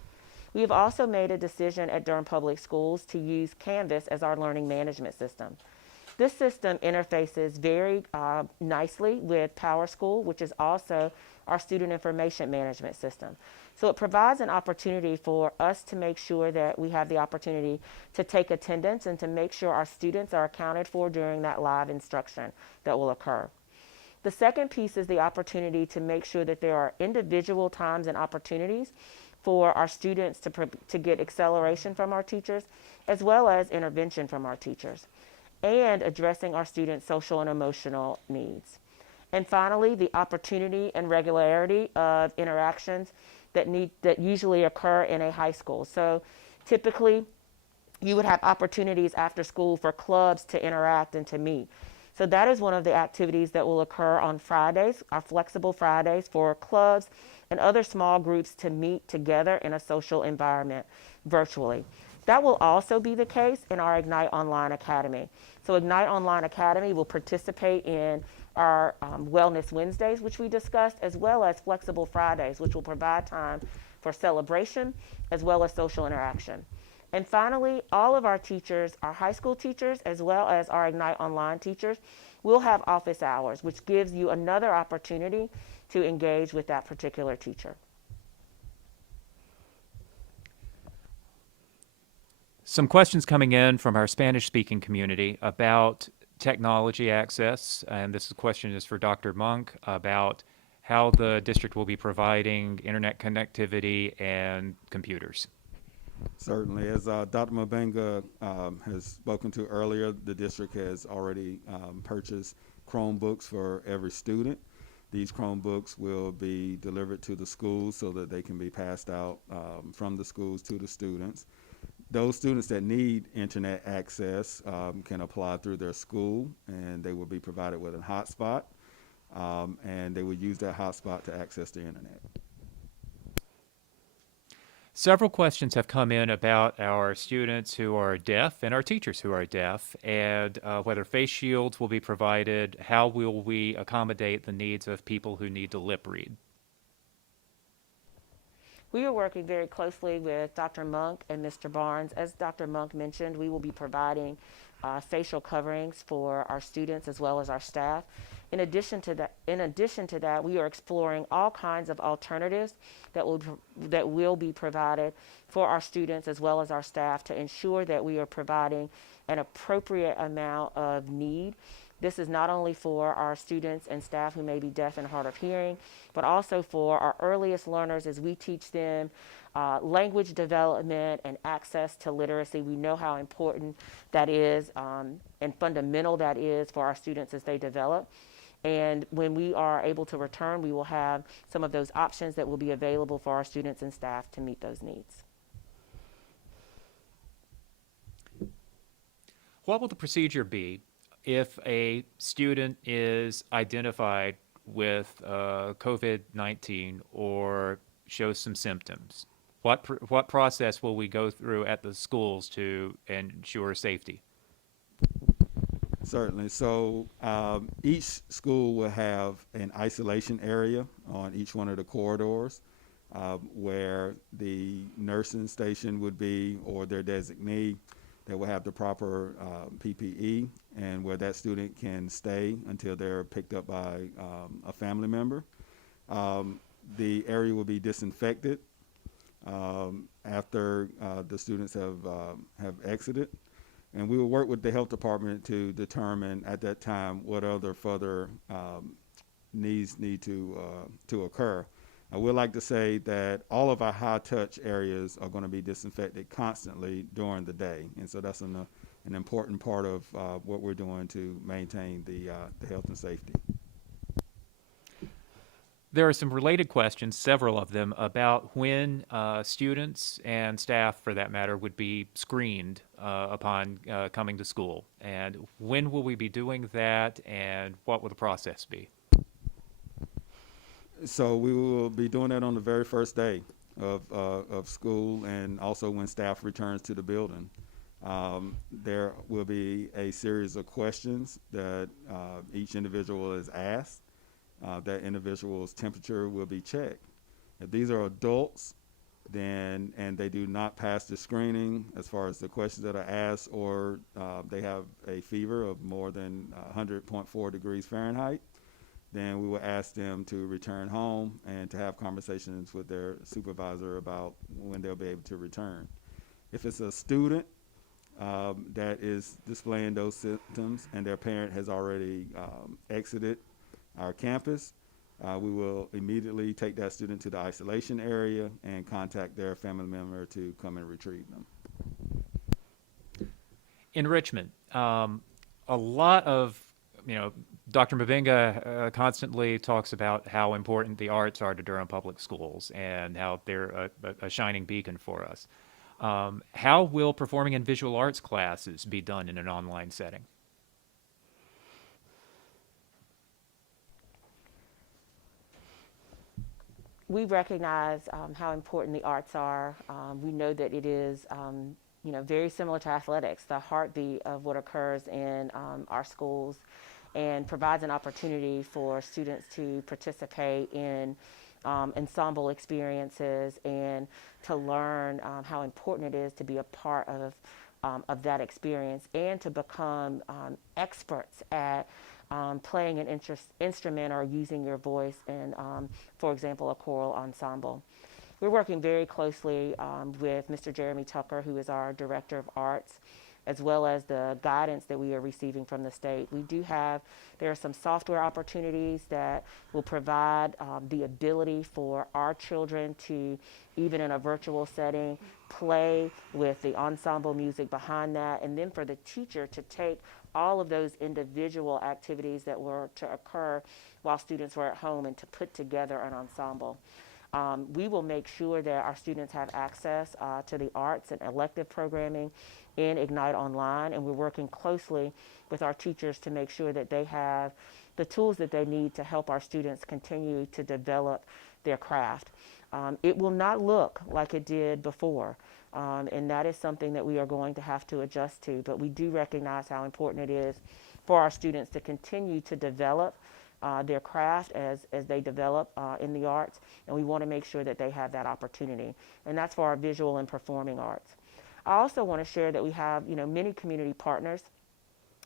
We have also made a decision at Durham Public Schools to use Canvas as our learning management system. This system interfaces very nicely with PowerSchool, which is also our student information management system. So it provides an opportunity for us to make sure that we have the opportunity to take attendance and to make sure our students are accounted for during that live instruction that will occur. The second piece is the opportunity to make sure that there are individual times and opportunities for our students to get acceleration from our teachers, as well as intervention from our teachers, and addressing our students' social and emotional needs. And finally, the opportunity and regularity of interactions that usually occur in a high school. So typically, you would have opportunities after school for clubs to interact and to meet. So that is one of the activities that will occur on Fridays, our flexible Fridays, for clubs and other small groups to meet together in a social environment virtually. That will also be the case in our Ignite Online Academy. So Ignite Online Academy will participate in our Wellness Wednesdays, which we discussed, as well as Flexible Fridays, which will provide time for celebration as well as social interaction. And finally, all of our teachers, our high school teachers, as well as our Ignite Online teachers, will have office hours, which gives you another opportunity to engage with that particular teacher. Some questions coming in from our Spanish-speaking community about technology access, and this question is for Dr. Monk, about how the district will be providing internet connectivity and computers. Certainly. As Dr. Mubenga has spoken to earlier, the district has already purchased Chromebooks for every student. These Chromebooks will be delivered to the schools so that they can be passed out from the schools to the students. Those students that need internet access can apply through their school, and they will be provided with a hotspot, and they will use that hotspot to access the internet. Several questions have come in about our students who are deaf and our teachers who are deaf, and whether face shields will be provided. How will we accommodate the needs of people who need to lip read? We are working very closely with Dr. Monk and Mr. Barnes. As Dr. Monk mentioned, we will be providing facial coverings for our students as well as our staff. In addition to that, we are exploring all kinds of alternatives that will be provided for our students as well as our staff to ensure that we are providing an appropriate amount of need. This is not only for our students and staff who may be deaf and hard of hearing, but also for our earliest learners as we teach them language development and access to literacy. We know how important that is and fundamental that is for our students as they develop. And when we are able to return, we will have some of those options that will be available for our students and staff to meet those needs. What will the procedure be if a student is identified with COVID-19 or shows some symptoms? What process will we go through at the schools to ensure safety? Certainly. So each school will have an isolation area on each one of the corridors where the nursing station would be, or their designee that will have the proper PPE, and where that student can stay until they're picked up by a family member. The area will be disinfected after the students have exited. And we will work with the health department to determine at that time what other further needs need to occur. I would like to say that all of our high-touch areas are going to be disinfected constantly during the day, and so that's an important part of what we're doing to maintain the health and safety. There are some related questions, several of them, about when students and staff, for that matter, would be screened upon coming to school. And when will we be doing that, and what will the process be? So we will be doing that on the very first day of school, and also when staff returns to the building. There will be a series of questions that each individual is asked. That individual's temperature will be checked. If these are adults, then and they do not pass the screening as far as the questions that are asked, or they have a fever of more than 100.4 degrees Fahrenheit, then we will ask them to return home and to have conversations with their supervisor about when they'll be able to return. If it's a student that is displaying those symptoms and their parent has already exited our campus, we will immediately take that student to the isolation area and contact their family member to come and retrieve them. Enrichment. A lot of, Dr. Mubenga constantly talks about how important the arts are to Durham Public Schools and how they're a shining beacon for us. How will performing and visual arts classes be done in an online setting? We recognize how important the arts are. We know that it is very similar to athletics, the heartbeat of what occurs in our schools, and provides an opportunity for students to participate in ensemble experiences and to learn how important it is to be a part of that experience, and to become experts at playing an instrument or using your voice in, for example, a choral ensemble. We're working very closely with Mr. Jeremy Tucker, who is our Director of Arts, as well as the guidance that we are receiving from the state. There are some software opportunities that will provide the ability for our children to, even in a virtual setting, play with the ensemble music behind that, and then for the teacher to take all of those individual activities that were to occur while students were at home and to put together an ensemble. We will make sure that our students have access to the arts and elective programming in Ignite Online, and we're working closely with our teachers to make sure that they have the tools that they need to help our students continue to develop their craft. It will not look like it did before, and that is something that we are going to have to adjust to, but we do recognize how important it is for our students to continue to develop their craft as they develop in the arts, and we want to make sure that they have that opportunity, and that's for our visual and performing arts. I also want to share that we have many community partners,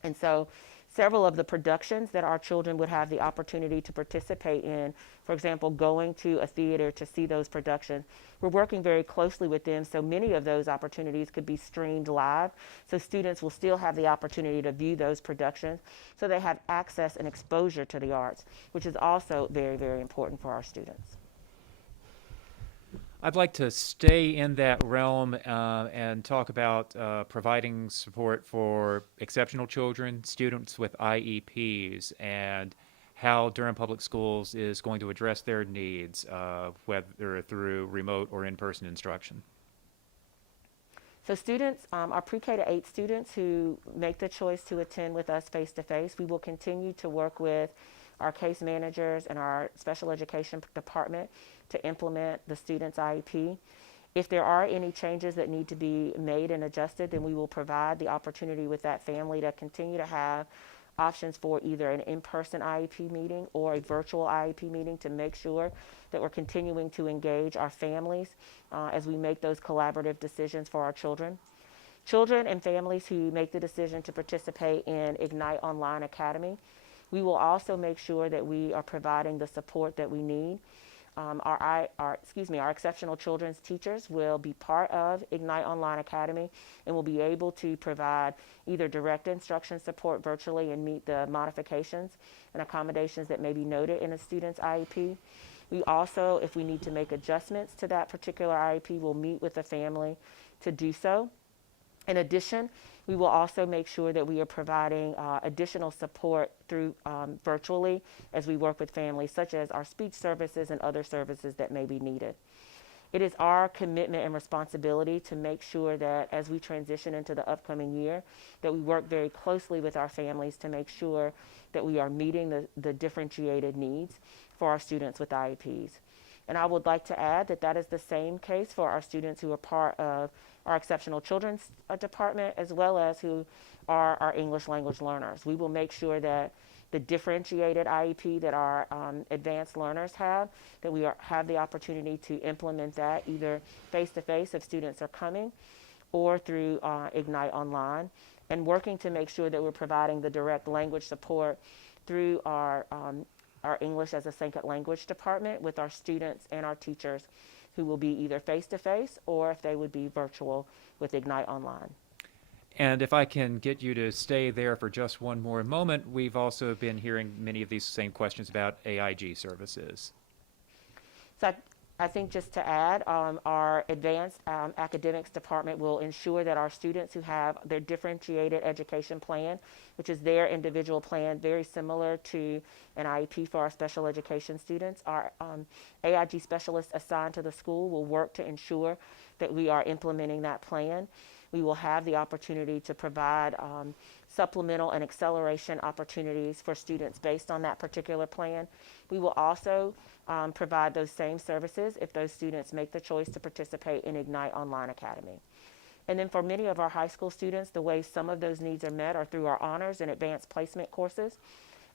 and so several of the productions that our children would have the opportunity to participate in, for example, going to a theater to see those productions, we're working very closely with them, so many of those opportunities could be streamed live, so students will still have the opportunity to view those productions, so they have access and exposure to the arts, which is also very, very important for our students. I'd like to stay in that realm and talk about providing support for exceptional children, students with IEPs, and how Durham Public Schools is going to address their needs, whether through remote or in-person instruction. So students, our pre-K to 8 students who make the choice to attend with us face-to-face, we will continue to work with our case managers and our special education department to implement the student's IEP. If there are any changes that need to be made and adjusted, then we will provide the opportunity with that family to continue to have options for either an in-person IEP meeting or a virtual IEP meeting to make sure that we're continuing to engage our families as we make those collaborative decisions for our children. Children and families who make the decision to participate in Ignite Online Academy, we will also make sure that we are providing the support that we need. Our exceptional children's teachers will be part of Ignite Online Academy and will be able to provide either direct instruction support virtually and meet the modifications and accommodations that may be noted in a student's IEP. We also, if we need to make adjustments to that particular IEP, will meet with the family to do so. In addition, we will also make sure that we are providing additional support through virtually as we work with families, such as our speech services and other services that may be needed. It is our commitment and responsibility to make sure that as we transition into the upcoming year, that we work very closely with our families to make sure that we are meeting the differentiated needs for our students with IEPs. And I would like to add that that is the same case for our students who are part of our exceptional children's department, as well as who are our English language learners. We will make sure that the differentiated IEP that our advanced learners have, that we have the opportunity to implement that either face-to-face if students are coming or through Ignite Online, and working to make sure that we're providing the direct language support through our English as a second language department with our students and our teachers who will be either face-to-face or if they would be virtual with Ignite Online. And if I can get you to stay there for just one more moment, we've also been hearing many of these same questions about AIG services. So I think just to add, our advanced academics department will ensure that our students who have their differentiated education plan, which is their individual plan, very similar to an IEP for our special education students, our AIG specialists assigned to the school will work to ensure that we are implementing that plan. We will have the opportunity to provide supplemental and acceleration opportunities for students based on that particular plan. We will also provide those same services if those students make the choice to participate in Ignite Online Academy. And then for many of our high school students, the way some of those needs are met are through our honors and advanced placement courses.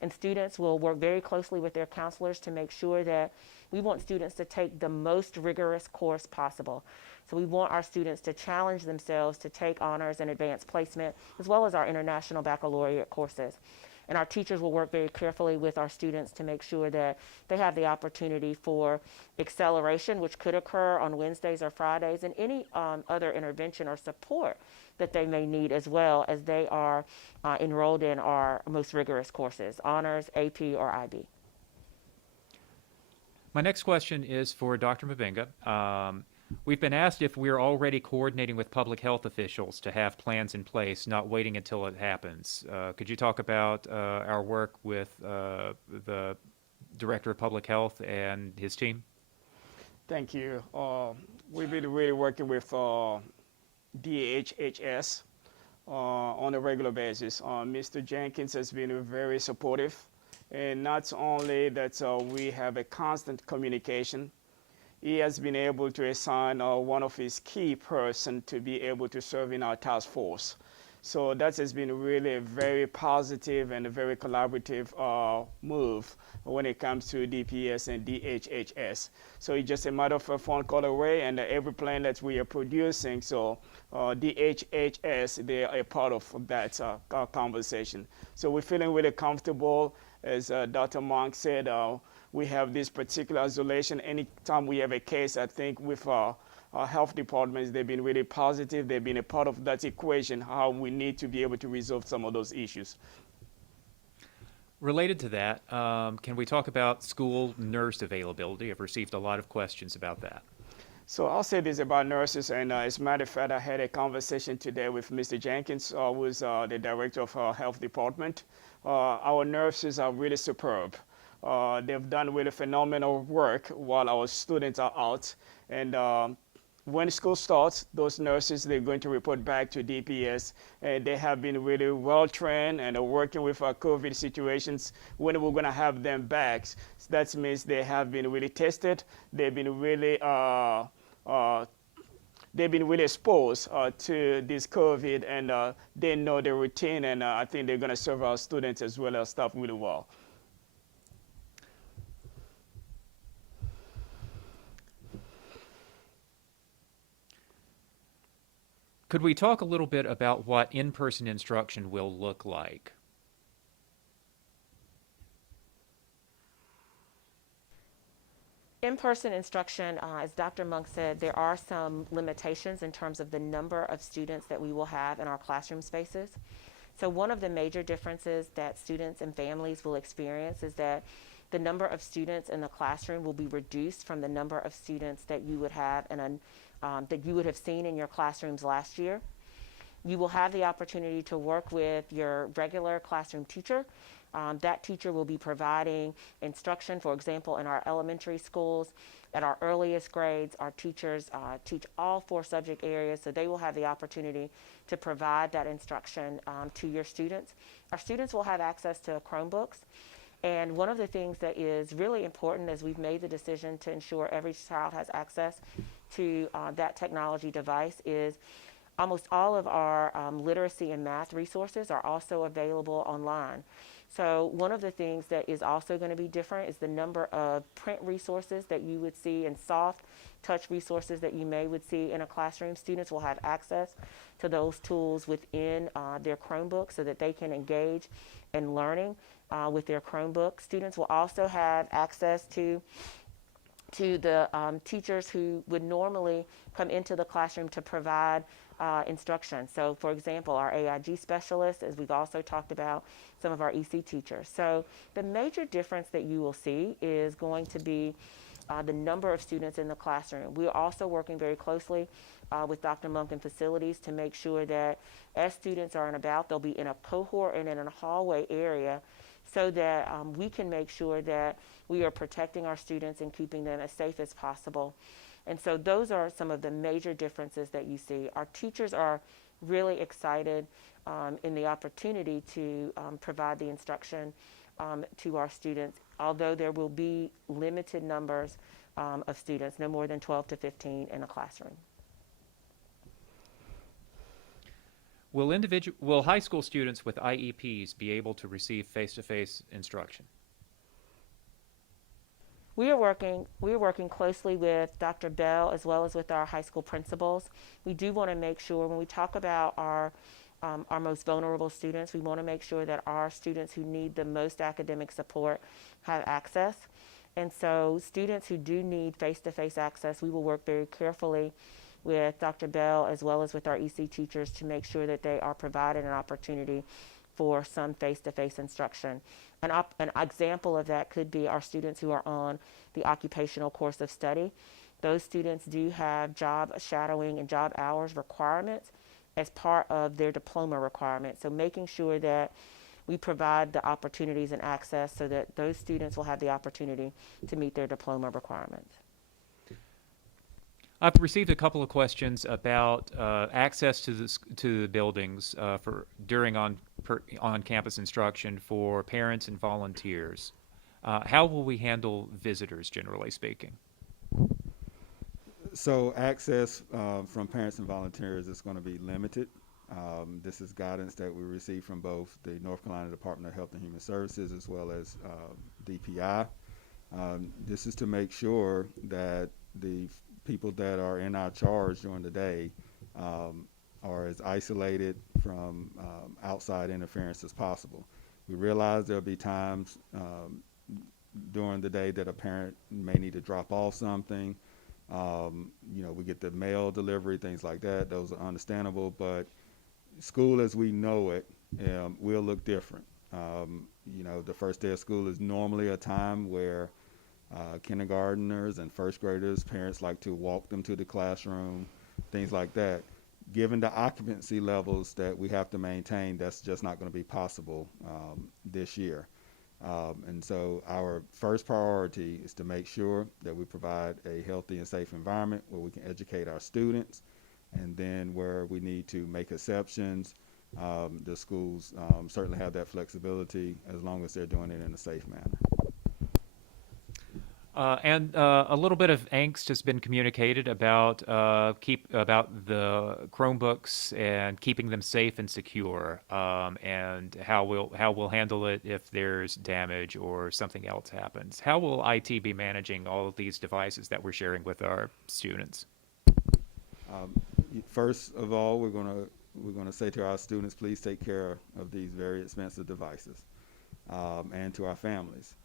And students will work very closely with their counselors to make sure that we want students to take the most rigorous course possible. So we want our students to challenge themselves to take honors and advanced placement, as well as our international baccalaureate courses. And our teachers will work very carefully with our students to make sure that they have the opportunity for acceleration, which could occur on Wednesdays or Fridays, and any other intervention or support that they may need as well as they are enrolled in our most rigorous courses, honors, AP, or IB. My next question is for Dr. Mubenga. We've been asked if we're already coordinating with public health officials to have plans in place, not waiting until it happens. Could you talk about our work with the Director of Public Health and his team? Thank you. We've been really working with DHHS on a regular basis. Mr. Jenkins has been very supportive, and not only that we have a constant communication. He has been able to assign one of his key person to be able to serve in our task force. So that has been really a very positive and a very collaborative move when it comes to DPS and DHHS. So it's just a matter of a phone call away, and every plan that we are producing, so DHHS, they are a part of that conversation. So we're feeling really comfortable, as Dr. Monk said, we have this particular isolation. Anytime we have a case, I think with our health departments, they've been really positive. They've been a part of that equation, how we need to be able to resolve some of those issues. Related to that, can we talk about school nurse availability? I've received a lot of questions about that. So I'll say this about nurses, and as a matter of fact, I had a conversation today with Mr. Jenkins, who is the director of our health department. Our nurses are really superb. They've done really phenomenal work while our students are out. And when school starts, those nurses, they're going to report back to DPS. And they have been really well trained and are working with our COVID situations when we're going to have them back. So that means they have been really tested. They've been really exposed to this COVID, and they know the routine, and I think they're going to serve our students as well as staff really well. Could we talk a little bit about what in-person instruction will look like? In-person instruction, as Dr. Monk said, there are some limitations in terms of the number of students that we will have in our classroom spaces. So one of the major differences that students and families will experience is that the number of students in the classroom will be reduced from the number of students that you would have that you would have seen in your classrooms last year. You will have the opportunity to work with your regular classroom teacher. That teacher will be providing instruction. For example, in our elementary schools, at our earliest grades, our teachers teach all 4 subject areas, so they will have the opportunity to provide that instruction to your students. Our students will have access to Chromebooks. And one of the things that is really important as we've made the decision to ensure every child has access to that technology device is almost all of our literacy and math resources are also available online. So one of the things that is also going to be different is the number of print resources that you would see and soft touch resources that you would see in a classroom. Students will have access to those tools within their Chromebook so that they can engage in learning with their Chromebook. Students will also have access to the teachers who would normally come into the classroom to provide instruction. So for example, our AIG specialists, as we've also talked about, some of our EC teachers. So the major difference that you will see is going to be the number of students in the classroom. We're also working very closely with Dr. Monk and facilities to make sure that as students are and about, they'll be in a cohort and in a hallway area so that we can make sure that we are protecting our students and keeping them as safe as possible. And so those are some of the major differences that you see. Our teachers are really excited in the opportunity to provide the instruction to our students, although there will be limited numbers of students, no more than 12 to 15 in a classroom. Will high school students with IEPs be able to receive face-to-face instruction? We are working closely with Dr. Bell as well as with our high school principals. We do want to make sure when we talk about our most vulnerable students, we want to make sure that our students who need the most academic support have access. And so students who do need face-to-face access, we will work very carefully with Dr. Bell as well as with our EC teachers to make sure that they are provided an opportunity for some face-to-face instruction. An example of that could be our students who are on the occupational course of study. Those students do have job shadowing and job hours requirements as part of their diploma requirements. So making sure that we provide the opportunities and access so that those students will have the opportunity to meet their diploma requirements. I've received a couple of questions about access to the buildings during on-campus instruction for parents and volunteers. How will we handle visitors, generally speaking? So access from parents and volunteers is going to be limited. This is guidance that we receive from both the North Carolina Department of Health and Human Services as well as DPI. This is to make sure that the people that are in our charge during the day are as isolated from outside interference as possible. We realize there'll be times during the day that a parent may need to drop off something. We get the mail delivery, things like that. Those are understandable, but school as we know it will look different. The first day of school is normally a time where kindergarteners and first graders, parents like to walk them to the classroom, things like that. Given the occupancy levels that we have to maintain, that's just not going to be possible this year. And so our first priority is to make sure that we provide a healthy and safe environment where we can educate our students. And then where we need to make exceptions, the schools certainly have that flexibility as long as they're doing it in a safe manner. And a little bit of angst has been communicated about about the Chromebooks and keeping them safe and secure, and how we'll handle it if there's damage or something else happens. How will IT be managing all of these devices that we're sharing with our students? First of all, we're gonna say to our students, please take care of these very expensive devices, and to our families.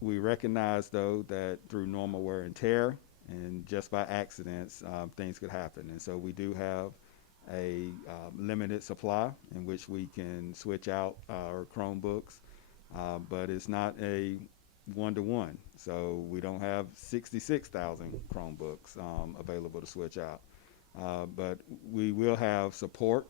We recognize, though, that through normal wear and tear and just by accidents, things could happen. And so we do have a limited supply in which we can switch out our Chromebooks, but it's not a one-to-one. So we don't have 66,000 Chromebooks available to switch out. But we will have support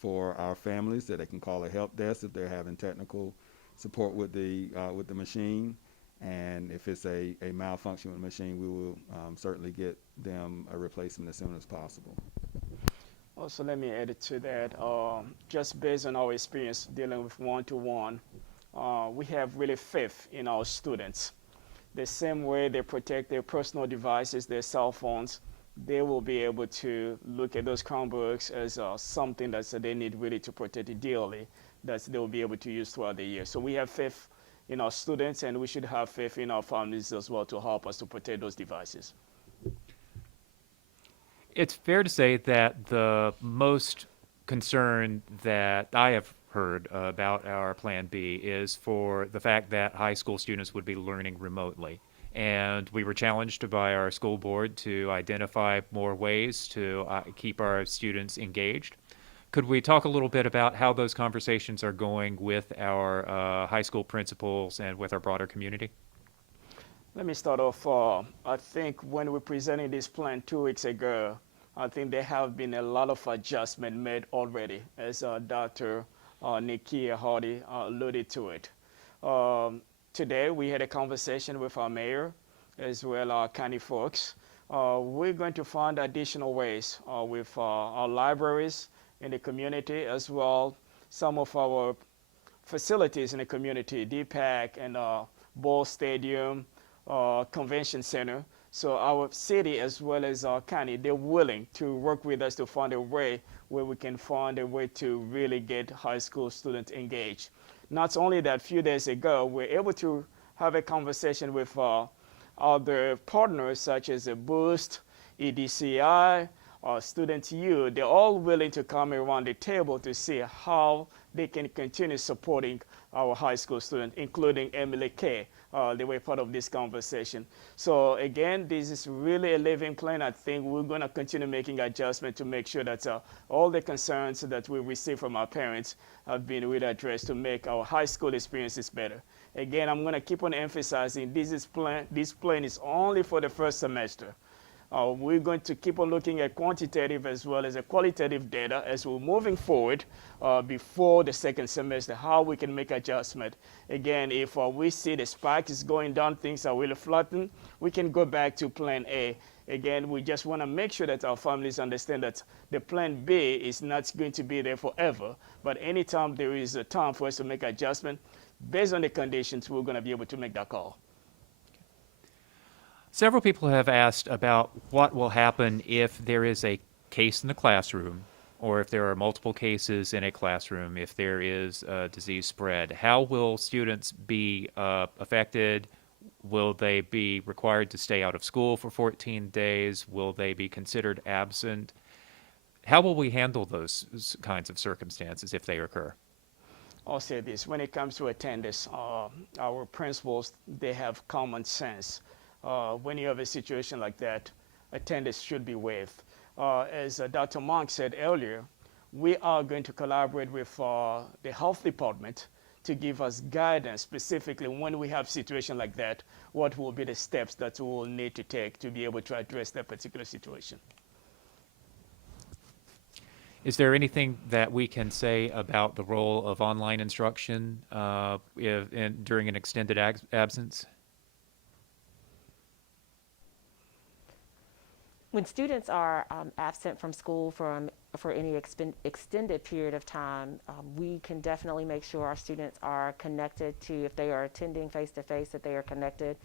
for our families that they can call a help desk if they're having technical support with the machine. And if it's a malfunction with the machine, we will certainly get them a replacement as soon as possible. Also, let me add to that. Just based on our experience dealing with one-to-one, we have really faith in our students. The same way they protect their personal devices, their cell phones, they will be able to look at those Chromebooks as something that they need really to protect it dearly, that they will be able to use throughout the year. So we have faith in our students, and we should have faith in our families as well to help us to protect those devices. It's fair to say that the most concern that I have heard about our Plan B is for the fact that high school students would be learning remotely. And we were challenged by our school board to identify more ways to keep our students engaged. Could we talk a little bit about how those conversations are going with our high school principals and with our broader community? Let me start off. I think when we presented this plan 2 weeks ago, I think there have been a lot of adjustment made already, as Dr. Nakia Hardy alluded to it. Today, we had a conversation with our mayor as well our county folks. We're going to find additional ways with our libraries in the community, as well some of our facilities in the community, DPAC and Ball Stadium, Convention Center. So our city as well as our county, they're willing to work with us to find a way where we can find a way to really get high school students engaged. Not only that, a few days ago, we're able to have a conversation with other partners such as Boost, EDCI, Student U. They're all willing to come around the table to see how they can continue supporting our high school students, including Emily Kay. They were part of this conversation. So again, this is really a living plan. I think we're going to continue making adjustments to make sure that all the concerns that we receive from our parents have been really addressed to make our high school experiences better. Again, I'm going to keep on emphasizing this plan is only for the first semester. We're going to keep on looking at quantitative as well as a qualitative data as we're moving forward before the second semester, how we can make adjustment. Again, if we see the spike is going down, things are really flattened, we can go back to plan A. Again, we just want to make sure that our families understand that the plan B is not going to be there forever, but anytime there is a time for us to make adjustment, based on the conditions, we're going to be able to make that call. Several people have asked about what will happen if there is a case in the classroom, or if there are multiple cases in a classroom, if there is a disease spread. How will students be affected? Will they be required to stay out of school for 14 days? Will they be considered absent? How will we handle those kinds of circumstances if they occur? I'll say this, when it comes to attendance, our principals, they have common sense. When you have a situation like that, attendance should be waived. As Dr. Monk said earlier, we are going to collaborate with the health department to give us guidance specifically when we have a situation like that, what will be the steps that we will need to take to be able to address that particular situation. Is there anything that we can say about the role of online instruction during an extended absence? When students are absent from school for any extended period of time, we can definitely make sure our students are connected to, if they are attending face-to-face, that they are connected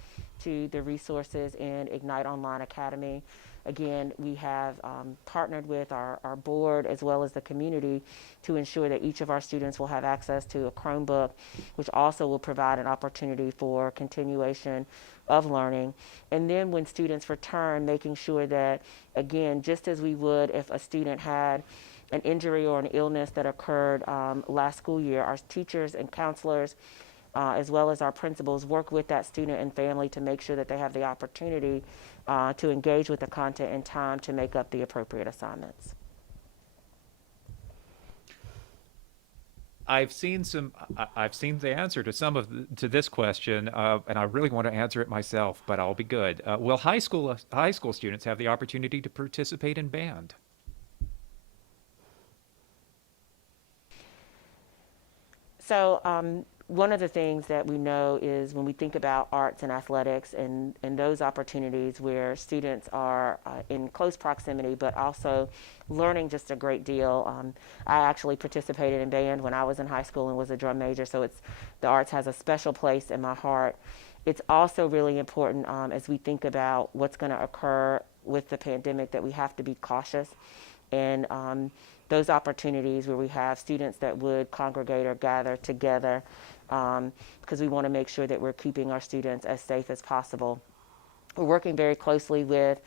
to the resources in Ignite Online Academy. Again, we have partnered with our board as well as the community to ensure that each of our students will have access to a Chromebook, which also will provide an opportunity for continuation of learning. And then when students return, making sure that, again, just as we would if a student had an injury or an illness that occurred last school year, our teachers and counselors as well as our principals work with that student and family to make sure that they have the opportunity to engage with the content in time to make up the appropriate assignments. I've seen the answer to to this question, and I really want to answer it myself, but I'll be good. Will high school students have the opportunity to participate in band? So one of the things that we know is when we think about arts and athletics and those opportunities where students are in close proximity but also learning just a great deal. I actually participated in band when I was in high school and was a drum major, so the arts has a special place in my heart. It's also really important as we think about what's going to occur with the pandemic that we have to be cautious, and those opportunities where we have students that would congregate or gather together because we want to make sure that we're keeping our students as safe as possible. We're working very closely with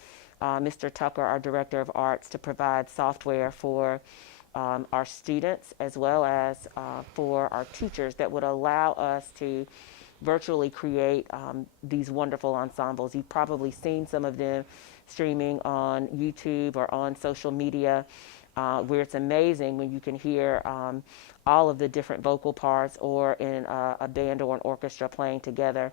Mr. Tucker, our Director of Arts, to provide software for our students as well as for our teachers that would allow us to virtually create these wonderful ensembles. You've probably seen some of them streaming on YouTube or on social media, where it's amazing when you can hear all of the different vocal parts or in a band or an orchestra playing together.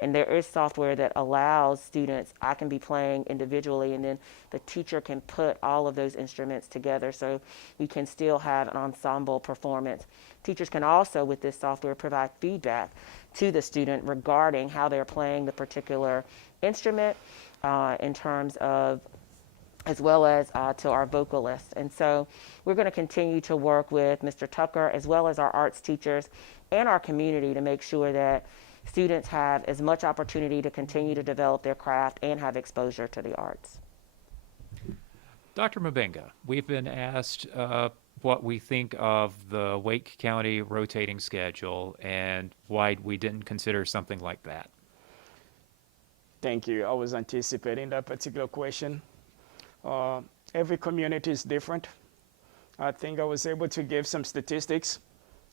And there is software that allows students, I can be playing individually and then the teacher can put all of those instruments together so we can still have an ensemble performance. Teachers can also, with this software, provide feedback to the student regarding how they're playing the particular instrument in terms of, as well as to our vocalists. And so we're going to continue to work with Mr. Tucker as well as our arts teachers and our community to make sure that students have as much opportunity to continue to develop their craft and have exposure to the arts. Dr. Mubenga, we've been asked what we think of the Wake County rotating schedule and why we didn't consider something like that. Thank you. I was anticipating that particular question. Every community is different. I think I was able to give some statistics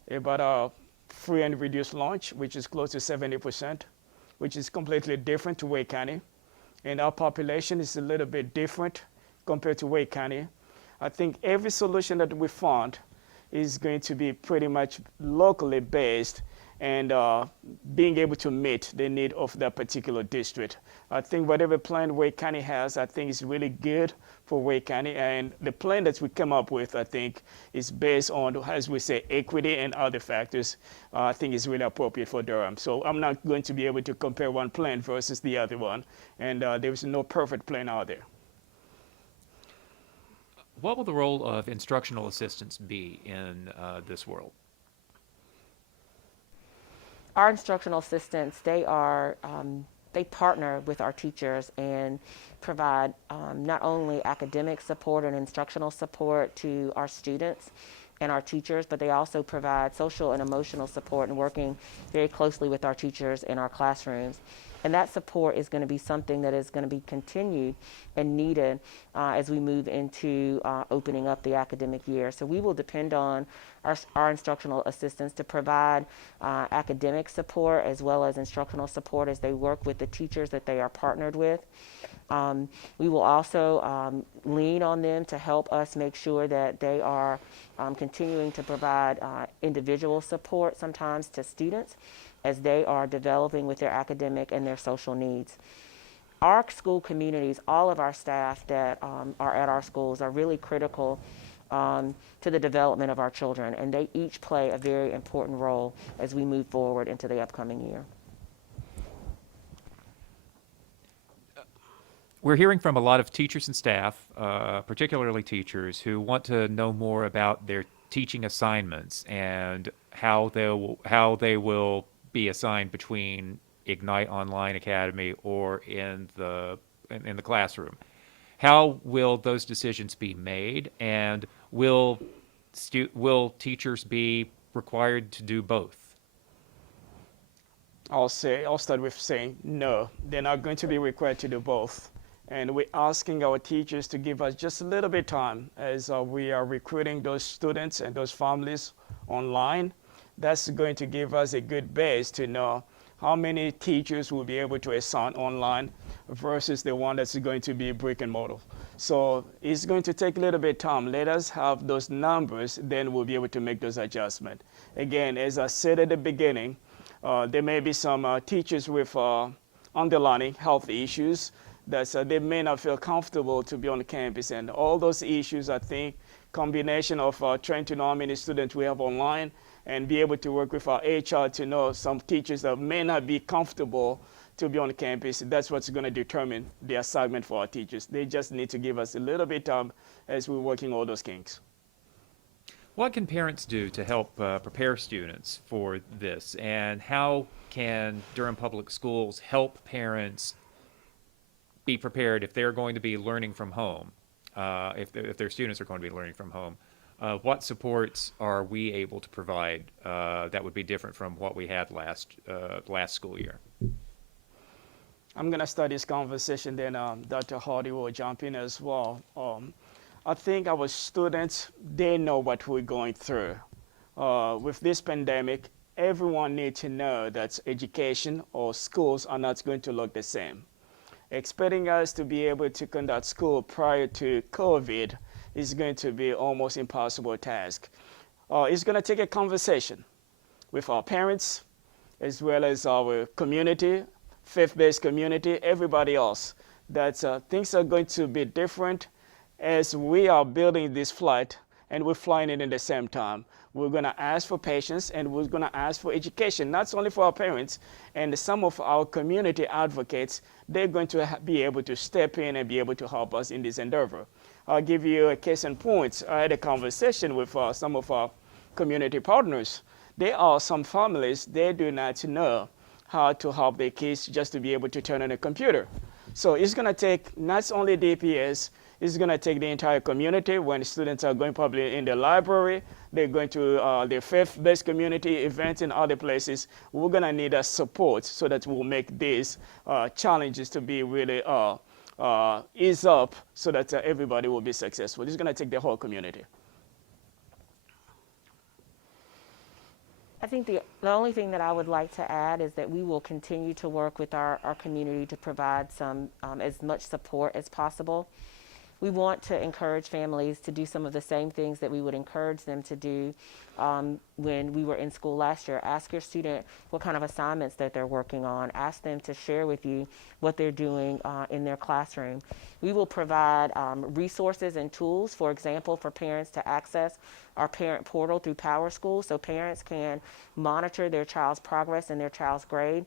about our free and reduced lunch, which is close to 70%, which is completely different to Wake County. And our population is a little bit different compared to Wake County. I think every solution that we found is going to be pretty much locally based and being able to meet the need of that particular district. I think whatever plan Wake County has, I think is really good for Wake County, and the plan that we come up with, I think, is based on, as we say, equity and other factors. I think is really appropriate for Durham. So I'm not going to be able to compare one plan versus the other one, and there is no perfect plan out there. What will the role of instructional assistants be in this world? Our instructional assistants, they partner with our teachers and provide not only academic support and instructional support to our students and our teachers, but they also provide social and emotional support and working very closely with our teachers in our classrooms. And that support is going to be something that is going to be continued and needed as we move into opening up the academic year. So we will depend on our instructional assistants to provide academic support as well as instructional support as they work with the teachers that they are partnered with. We will also lean on them to help us make sure that they are continuing to provide individual support sometimes to students as they are developing with their academic and their social needs. Our school communities, all of our staff that are at our schools are really critical to the development of our children, and they each play a very important role as we move forward into the upcoming year. We're hearing from a lot of teachers and staff, particularly teachers, who want to know more about their teaching assignments and how they will be assigned between Ignite Online Academy or in the classroom. How will those decisions be made, and will teachers be required to do both? I'll start with saying no, they're not going to be required to do both. And we're asking our teachers to give us just a little bit of time as we are recruiting those students and those families online. That's going to give us a good base to know how many teachers will be able to assign online versus the one that's going to be brick and mortar. So it's going to take a little bit of time. Let us have those numbers, then we'll be able to make those adjustments. Again, as I said at the beginning, there may be some teachers with underlying health issues that they may not feel comfortable to be on campus. And all those issues, I think, combination of trying to know how many students we have online and be able to work with our HR to know some teachers that may not be comfortable to be on campus, that's what's going to determine the assignment for our teachers. They just need to give us a little bit of time as we're working all those kinks. What can parents do to help prepare students for this, and how can Durham Public Schools help parents be prepared if they're going to be learning from home, if their students are going to be learning from home? What supports are we able to provide that would be different from what we had last school year? I'm going to start this conversation, then Dr. Hardy will jump in as well. I think our students, they know what we're going through. With this pandemic, everyone needs to know that education or schools are not going to look the same. Expecting us to be able to conduct school prior to COVID is going to be almost impossible task. It's going to take a conversation with our parents, as well as our community, faith-based community, everybody else, that things are going to be different as we are building this flight and we're flying it in the same time. We're going to ask for patience, and we're going to ask for education, not only for our parents and some of our community advocates. They're going to be able to step in and be able to help us in this endeavor. I'll give you a case in point. I had a conversation with some of our community partners. There are some families, they do not know how to help their kids just to be able to turn on a computer. So it's going to take not only DPS, it's going to take the entire community. When students are going probably in the library, they're going to their faith-based community events in other places. We're going to need a support so that we'll make these challenges to be really ease up so that everybody will be successful. It's going to take the whole community. I think the only thing that I would like to add is that we will continue to work with our community to provide some as much support as possible. We want to encourage families to do some of the same things that we would encourage them to do when we were in school last year. Ask your student what kind of assignments that they're working on. Ask them to share with you what they're doing in their classroom. We will provide resources and tools, for example, for parents to access our parent portal through PowerSchool so parents can monitor their child's progress and their child's grade.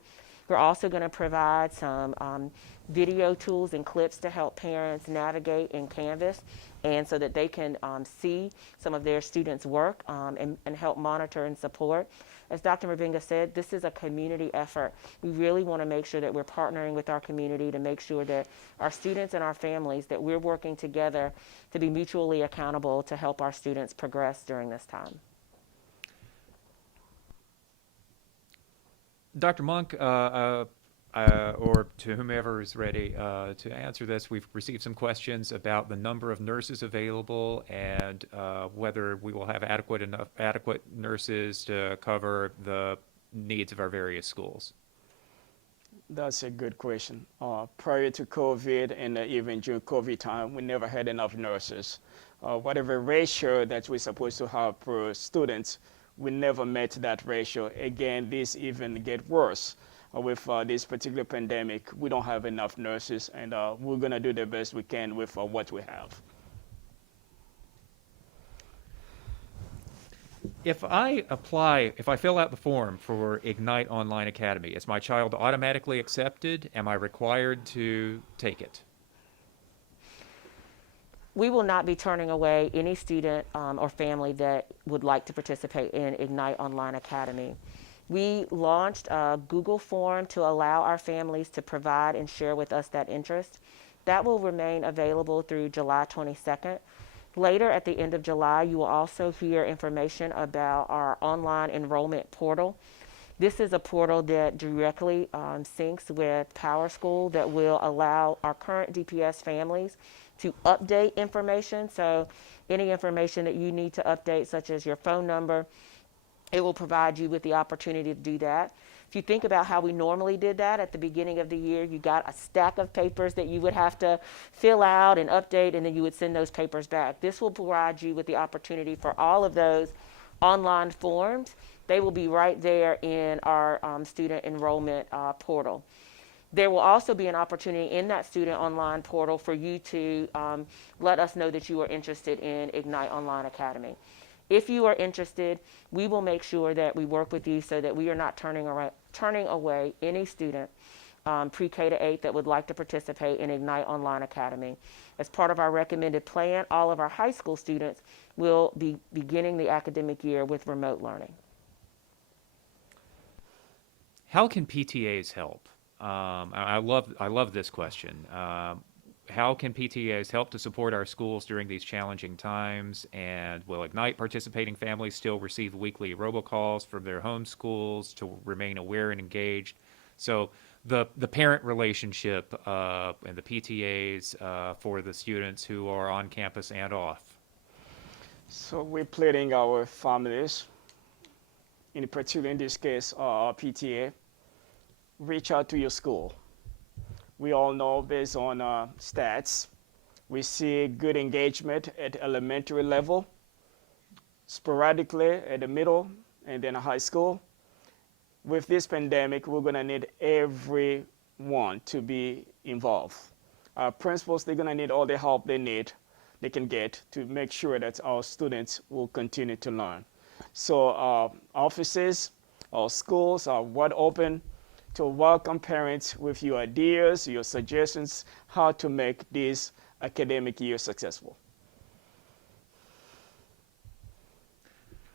We're also going to provide some video tools and clips to help parents navigate in Canvas, and so that they can see some of their students' work and help monitor and support. As Dr. Mubenga said, this is a community effort. We really want to make sure that we're partnering with our community to make sure that our students and our families, that we're working together to be mutually accountable to help our students progress during this time. Dr. Monk, or to whomever is ready to answer this, we've received some questions about the number of nurses available and whether we will have adequate nurses to cover the needs of our various schools. That's a good question. Prior to COVID and even during COVID time, we never had enough nurses. Whatever ratio that we're supposed to have per students, we never met that ratio. Again, this even get worse. With this particular pandemic, we don't have enough nurses, and we're going to do the best we can with what we have. If I fill out the form for Ignite Online Academy, is my child automatically accepted? Am I required to take it? We will not be turning away any student or family that would like to participate in Ignite Online Academy. We launched a Google form to allow our families to provide and share with us that interest. That will remain available through July 22nd. Later, at the end of July, you will also hear information about our online enrollment portal. This is a portal that directly syncs with PowerSchool that will allow our current DPS families to update information. So any information that you need to update, such as your phone number, it will provide you with the opportunity to do that. If you think about how we normally did that at the beginning of the year, you got a stack of papers that you would have to fill out and update, and then you would send those papers back. This will provide you with the opportunity for all of those online forms. They will be right there in our student enrollment portal. There will also be an opportunity in that student online portal for you to let us know that you are interested in Ignite Online Academy. If you are interested, we will make sure that we work with you so that we are not turning away any student pre-K to 8 that would like to participate in Ignite Online Academy. As part of our recommended plan, all of our high school students will be beginning the academic year with remote learning. How can PTAs help? I love this question. How can PTAs help to support our schools during these challenging times? And will Ignite participating families still receive weekly robocalls from their home schools to remain aware and engaged? So the parent relationship and the PTAs for the students who are on campus and off. So we're pleading our families, in particular in this case, our PTA, reach out to your school. We all know based on stats, we see good engagement at elementary level, sporadically at the middle, and then high school. With this pandemic, we're gonna need everyone to be involved. Our principals, they're gonna need all the help they can get to make sure that our students will continue to learn. So our offices, our schools are wide open to welcome parents with your ideas, your suggestions, how to make this academic year successful.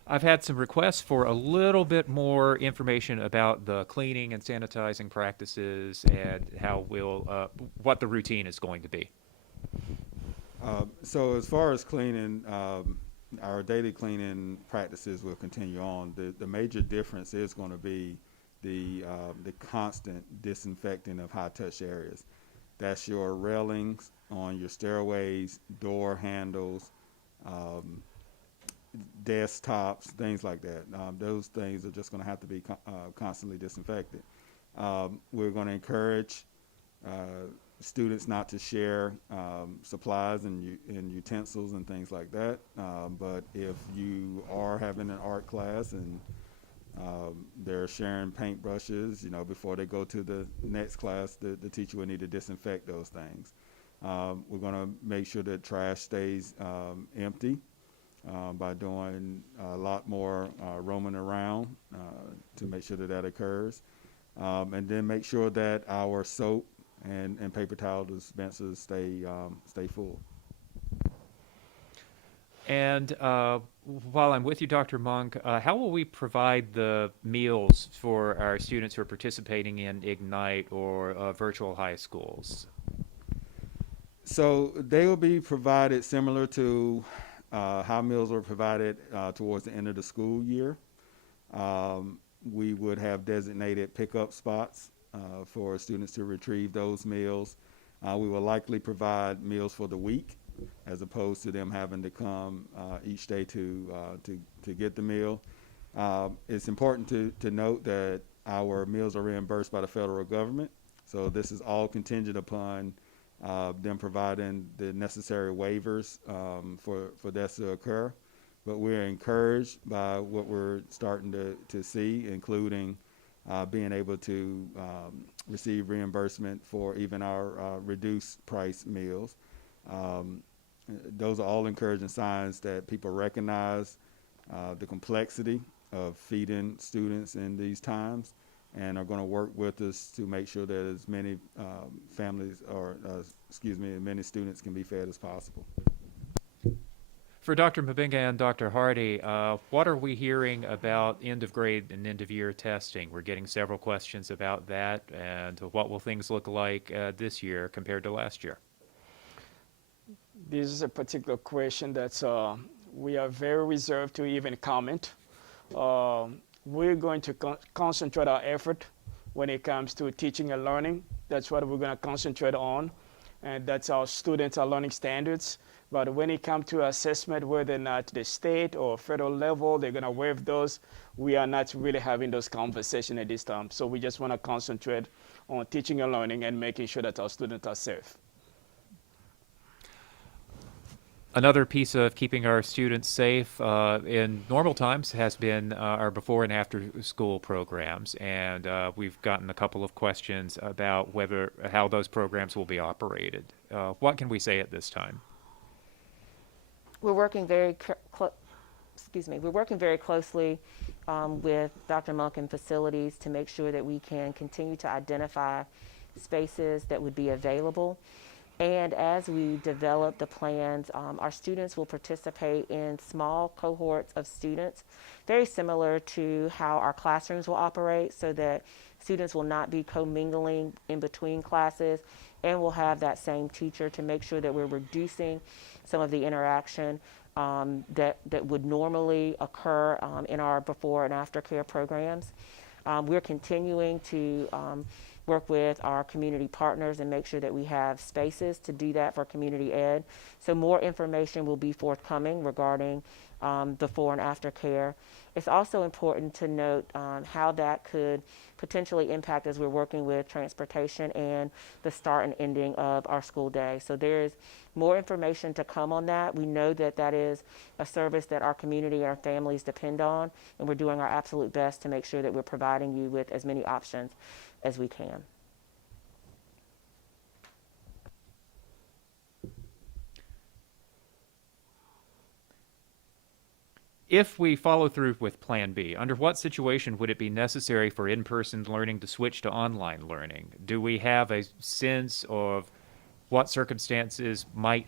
I've had some requests for a little bit more information about the cleaning and sanitizing practices and how what the routine is going to be. So as far as cleaning, our daily cleaning practices will continue on. The major difference is going to be the constant disinfecting of high-touch areas. That's your railings on your stairways, door handles, desktops, things like that. Those things are just going to have to be constantly disinfected. We're going to encourage students not to share supplies and utensils and things like that. But if you are having an art class and they're sharing paintbrushes, before they go to the next class, the teacher will need to disinfect those things. We're going to make sure that trash stays empty by doing a lot more roaming around to make sure that occurs. And then make sure that our soap and paper towel dispensers stay full. And while I'm with you, Dr. Monk, how will we provide the meals for our students who are participating in Ignite or virtual high schools? So they will be provided similar to how meals are provided towards the end of the school year. We would have designated pickup spots for students to retrieve those meals. We will likely provide meals for the week, as opposed to them having to come each day to get the meal. It's important to note that our meals are reimbursed by the federal government, so this is all contingent upon them providing the necessary waivers for that to occur. But we're encouraged by what we're starting to see, including being able to receive reimbursement for even our reduced price meals. Those are all encouraging signs that people recognize the complexity of feeding students in these times, and are going to work with us to make sure that as many families, or as many students can be fed as possible. For Dr. Mubenga and Dr. Hardy, what are we hearing about end of grade and end of year testing? We're getting several questions about that, and what will things look like this year compared to last year? This is a particular question that we are very reserved to even comment. We're going to concentrate our effort when it comes to teaching and learning. That's what we're going to concentrate on, and that's our students, our learning standards. But when it comes to assessment, whether or not the state or federal level, they're going to waive those, we are not really having those conversations at this time. So we just want to concentrate on teaching and learning and making sure that our students are safe. Another piece of keeping our students safe in normal times has been our before and after school programs, and we've gotten a couple of questions about how those programs will be operated. What can we say at this time? We're working very closely with Dr. Monk and facilities to make sure that we can continue to identify spaces that would be available. And as we develop the plans, our students will participate in small cohorts of students, very similar to how our classrooms will operate, so that students will not be commingling in between classes, and we'll have that same teacher to make sure that we're reducing some of the interaction that would normally occur in our before and after care programs. We're continuing to work with our community partners and make sure that we have spaces to do that for community ed. So more information will be forthcoming regarding before and after care. It's also important to note how that could potentially impact as we're working with transportation and the start and ending of our school day. So there is more information to come on that. We know that that is a service that our community and our families depend on, and we're doing our absolute best to make sure that we're providing you with as many options as we can. If we follow through with Plan B, under what situation would it be necessary for in-person learning to switch to online learning? Do we have a sense of what circumstances might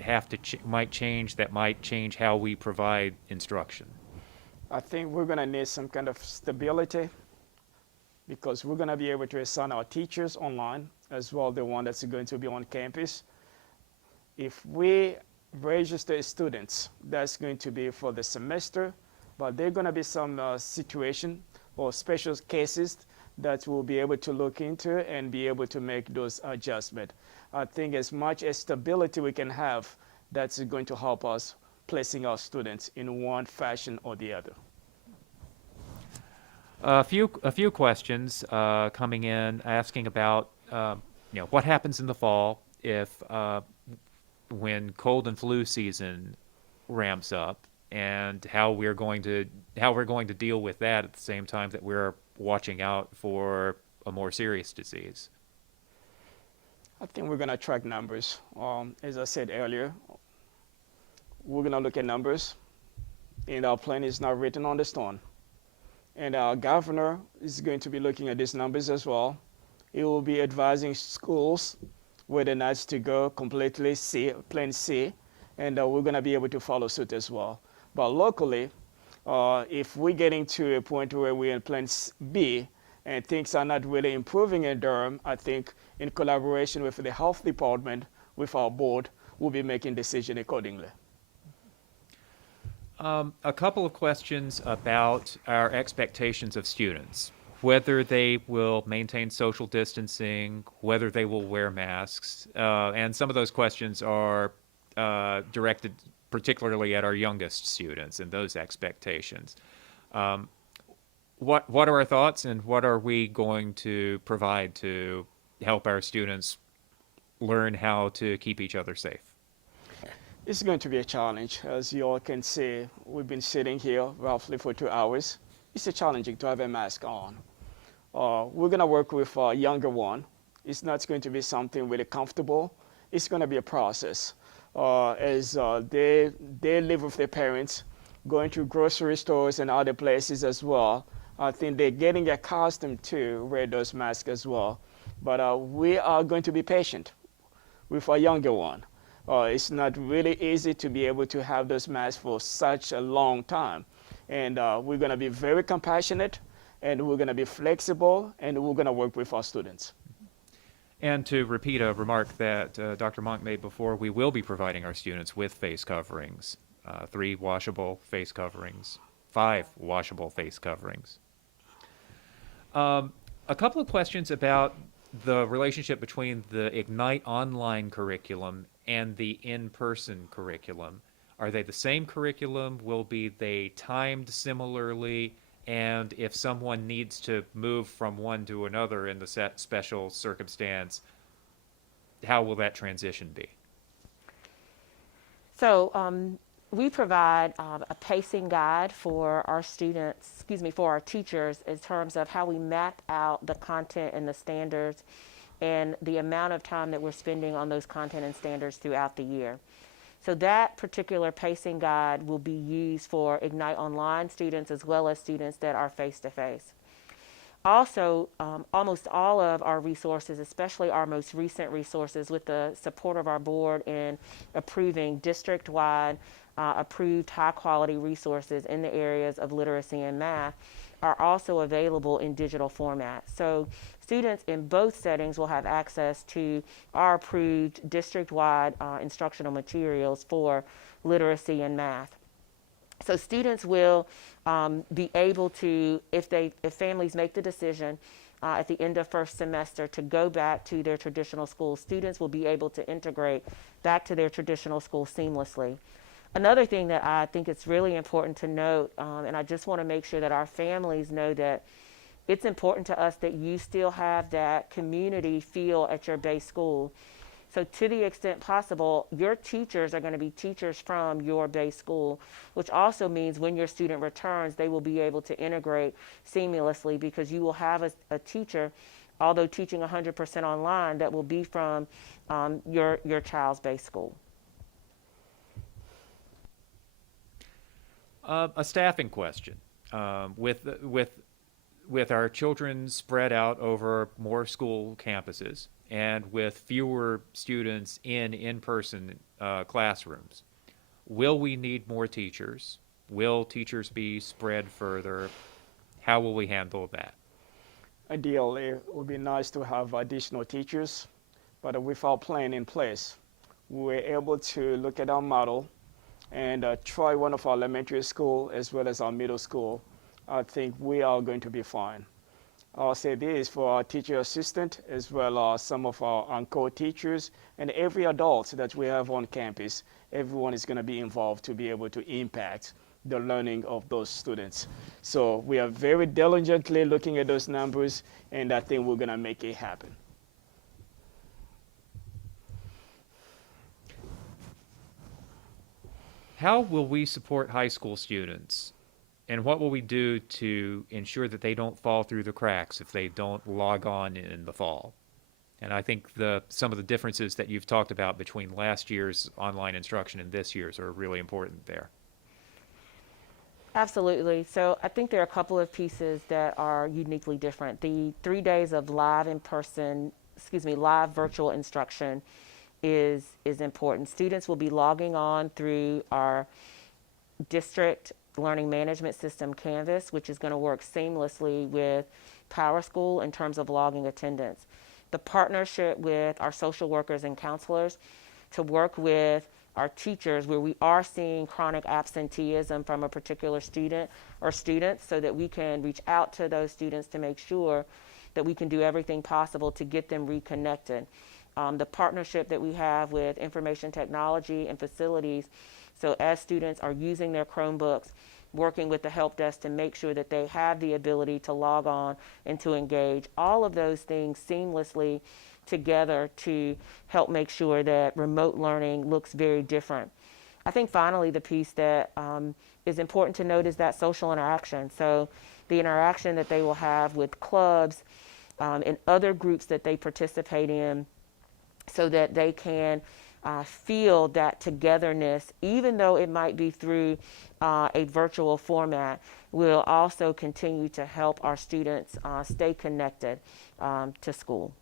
change how we provide instruction? I think we're going to need some kind of stability, because we're going to be able to assign our teachers online as well, the one that's going to be on campus. If we register students, that's going to be for the semester, but there are going to be some situation or special cases that we'll be able to look into and be able to make those adjustments. I think as much as stability we can have, that's going to help us placing our students in one fashion or the other. A few questions coming in asking about what happens in the fall if when cold and flu season ramps up, and how we're going to deal with that at the same time that we're watching out for a more serious disease. I think we're going to track numbers. As I said earlier, we're going to look at numbers, and our plan is not written on the stone. And our governor is going to be looking at these numbers as well. He will be advising schools whether or not to go completely plan C, and we're going to be able to follow suit as well. But locally, if we're getting to a point where we're in plan B and things are not really improving in Durham, I think in collaboration with the health department, with our board, we'll be making decisions accordingly. A couple of questions about our expectations of students, whether they will maintain social distancing, whether they will wear masks, and some of those questions are directed particularly at our youngest students and those expectations. What are our thoughts, and what are we going to provide to help our students learn how to keep each other safe? It's going to be a challenge. As you all can see, we've been sitting here roughly for 2 hours. It's challenging to have a mask on. We're going to work with a younger one. It's not going to be something really comfortable. It's going to be a process. As they live with their parents, going to grocery stores and other places as well. I think they're getting accustomed to wear those masks as well. But we are going to be patient with our younger one. It's not really easy to be able to have those masks for such a long time. And we're going to be very compassionate, and we're going to be flexible, and we're going to work with our students. And to repeat a remark that Dr. Monk made before, we will be providing our students with face coverings, 3 washable face coverings, 5 washable face coverings. A couple of questions about the relationship between the Ignite online curriculum and the in-person curriculum. Are they the same curriculum? Will they timed similarly? And if someone needs to move from one to another in the special circumstance, how will that transition be? So we provide a pacing guide for our students, for our teachers, in terms of how we map out the content and the standards and the amount of time that we're spending on those content and standards throughout the year. So that particular pacing guide will be used for Ignite Online students as well as students that are face-to-face. Also, almost all of our resources, especially our most recent resources, with the support of our board in approving district-wide approved high-quality resources in the areas of literacy and math, are also available in digital format. So students in both settings will have access to our approved district-wide instructional materials for literacy and math. So students will be able to, if families make the decision at the end of first semester to go back to their traditional school, students will be able to integrate back to their traditional school seamlessly. Another thing that I think it's really important to note, and I just want to make sure that our families know that it's important to us that you still have that community feel at your base school. So to the extent possible, your teachers are going to be teachers from your base school, which also means when your student returns, they will be able to integrate seamlessly because you will have a teacher, although teaching 100% online, that will be from your child's base school. A staffing question. With our children spread out over more school campuses and with fewer students in-person classrooms, will we need more teachers? Will teachers be spread further? How will we handle that? Ideally, it would be nice to have additional teachers, but with our plan in place, we're able to look at our model and try one of our elementary school as well as our middle school. I think we are going to be fine. I'll say this for our teacher assistant as well as some of our on-call teachers and every adult that we have on campus. Everyone is going to be involved to be able to impact the learning of those students. So we are very diligently looking at those numbers, and I think we're going to make it happen. How will we support high school students? And what will we do to ensure that they don't fall through the cracks if they don't log on in the fall? And I think some of the differences that you've talked about between last year's online instruction and this year's are really important there. Absolutely. So I think there are a couple of pieces that are uniquely different. The 3 days of live virtual instruction is important. Students will be logging on through our district learning management system, Canvas, which is going to work seamlessly with PowerSchool in terms of logging attendance. The partnership with our social workers and counselors to work with our teachers where we are seeing chronic absenteeism from a particular student or students, so that we can reach out to those students to make sure that we can do everything possible to get them reconnected. The partnership that we have with information technology and facilities, so as students are using their Chromebooks, working with the help desk to make sure that they have the ability to log on and to engage, all of those things seamlessly together to help make sure that remote learning looks very different. I think finally the piece that is important to note is that social interaction. So the interaction that they will have with clubs and other groups that they participate in, so that they can feel that togetherness, even though it might be through a virtual format, will also continue to help our students stay connected to school.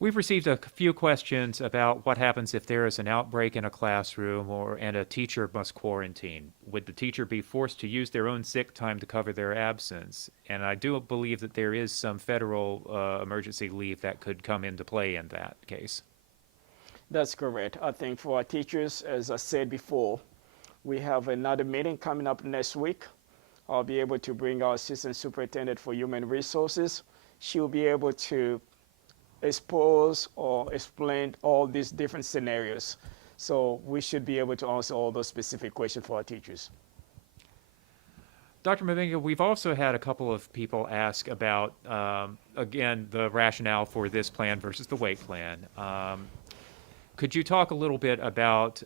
We've received a few questions about what happens if there is an outbreak in a classroom and a teacher must quarantine. Would the teacher be forced to use their own sick time to cover their absence? And I do believe that there is some federal emergency leave that could come into play in that case. That's correct. I think for our teachers, as I said before, we have another meeting coming up next week. I'll be able to bring our Assistant Superintendent for Human Resources. She'll be able to expose or explain all these different scenarios. So we should be able to answer all those specific questions for our teachers. Dr. Mubenga, we've also had a couple of people ask about, again, the rationale for this plan versus the WAIT plan. Could you talk a little bit about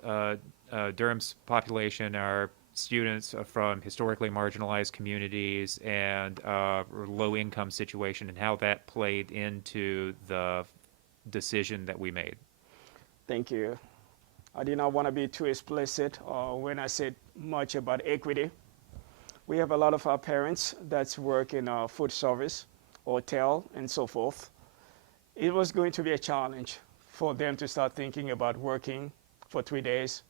Durham's population, our students from historically marginalized communities and low-income situation, and how that played into the decision that we made? Thank you. I did not want to be too explicit when I said much about equity. We have a lot of our parents that work in food service, hotel, and so forth. It was going to be a challenge for them to start thinking about working for 3 days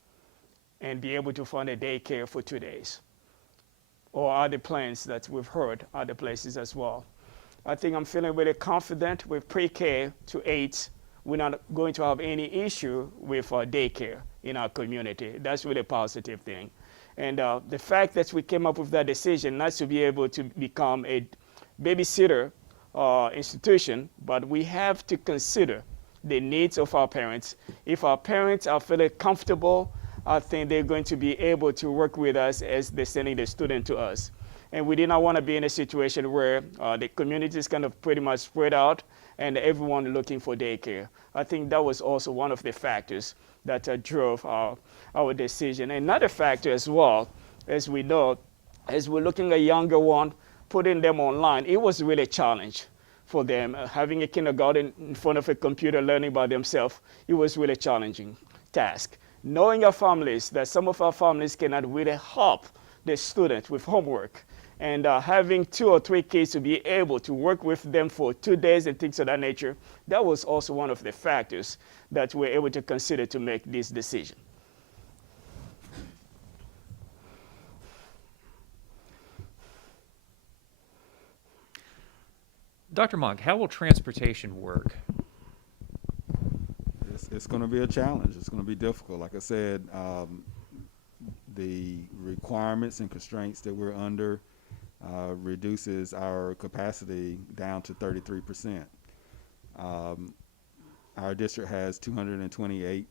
and be able to fund a daycare for 2 days, or other plans that we've heard other places as well. I think I'm feeling really confident with pre-K to 8. We're not going to have any issue with daycare in our community. That's really a positive thing. And the fact that we came up with that decision not to be able to become a babysitter institution, but we have to consider the needs of our parents. If our parents are feeling comfortable, I think they're going to be able to work with us as they're sending the student to us. And we did not want to be in a situation where the community is kind of pretty much spread out and everyone looking for daycare. I think that was also one of the factors that drove our decision. Another factor as well, as we know, as we're looking at a younger one, putting them online, it was really a challenge for them. Having a kindergarten in front of a computer learning by themselves, it was really a challenging task. Knowing our families, that some of our families cannot really help the student with homework, and having 2 or 3 kids to be able to work with them for 2 days and things of that nature, that was also one of the factors that we're able to consider to make this decision. Dr. Monk, how will transportation work? It's going to be a challenge. It's going to be difficult. Like I said, the requirements and constraints that we're under reduces our capacity down to 33%. Our district has 228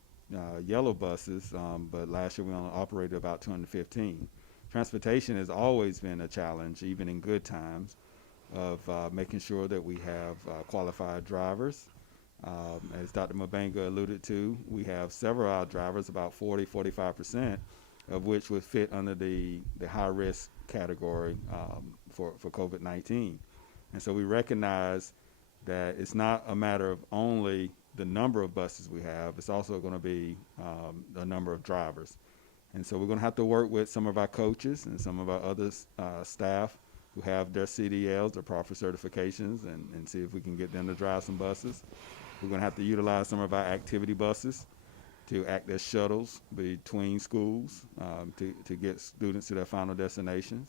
yellow buses, but last year we only operated about 215. Transportation has always been a challenge, even in good times, of making sure that we have qualified drivers. As Dr. Mubenga alluded to, we have several of our drivers, about 45%, of which would fit under the high-risk category for COVID-19. And so we recognize that it's not a matter of only the number of buses we have, it's also going to be the number of drivers. And so we're going to have to work with some of our coaches and some of our other staff who have their CDLs, their proper certifications, and see if we can get them to drive some buses. We're going to have to utilize some of our activity buses to act as shuttles between schools to get students to their final destinations.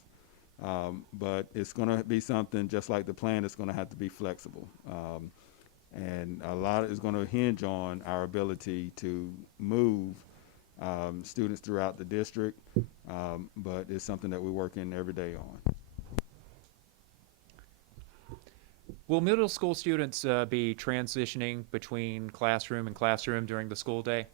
But it's going to be something just like the plan. It's going to have to be flexible. And a lot is going to hinge on our ability to move students throughout the district, but it's something that we're working every day on. Will middle school students be transitioning between classroom and classroom during the school day?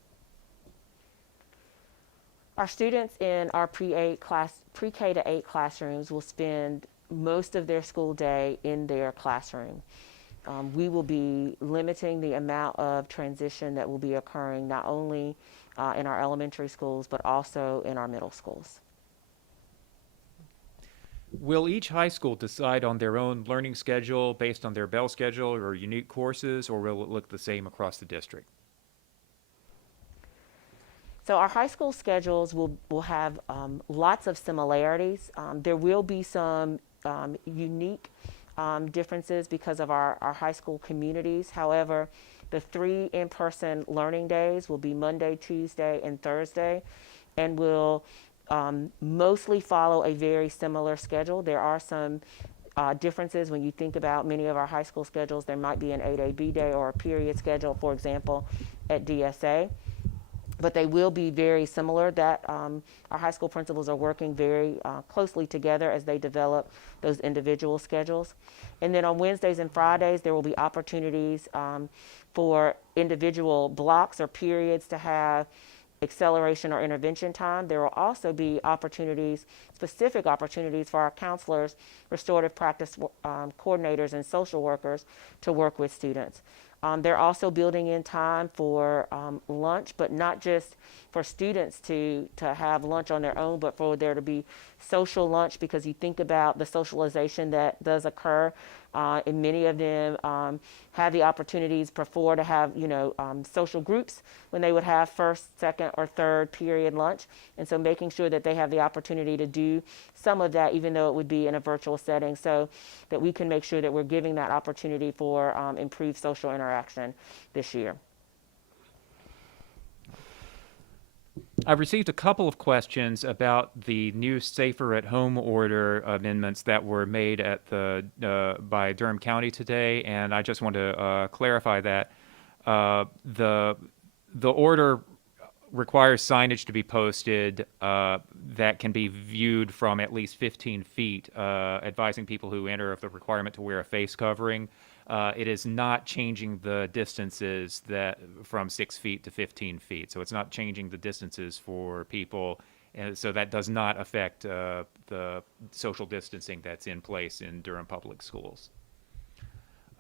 Our students in our pre-K to 8 classrooms will spend most of their school day in their classroom. We will be limiting the amount of transition that will be occurring not only in our elementary schools, but also in our middle schools. Will each high school decide on their own learning schedule based on their bell schedule or unique courses, or will it look the same across the district? So our high school schedules will have lots of similarities. There will be some unique differences because of our high school communities. However, the 3 in-person learning days will be Monday, Tuesday, and Thursday, and will mostly follow a very similar schedule. There are some differences when you think about many of our high school schedules. There might be an 8A, B day or a period schedule, for example, at DSA. But they will be very similar. That our high school principals are working very closely together as they develop those individual schedules. And then on Wednesdays and Fridays, there will be opportunities for individual blocks or periods to have acceleration or intervention time. There will also be opportunities, specific opportunities for our counselors, restorative practice coordinators, and social workers to work with students. They're also building in time for lunch, but not just for students to have lunch on their own, but for there to be social lunch, because you think about the socialization that does occur, and many of them have the opportunities before to have, social groups when they would have first, second, or third period lunch. And so making sure that they have the opportunity to do some of that, even though it would be in a virtual setting, so that we can make sure that we're giving that opportunity for improved social interaction this year. I've received a couple of questions about the new Safer at Home order amendments that were made at by Durham County today, and I just want to clarify that the order requires signage to be posted that can be viewed from at least 15 feet, advising people who enter of the requirement to wear a face covering. It is not changing the distances that from 6 feet to 15 feet. So it's not changing the distances for people. And so that does not affect the social distancing that's in place in Durham Public Schools.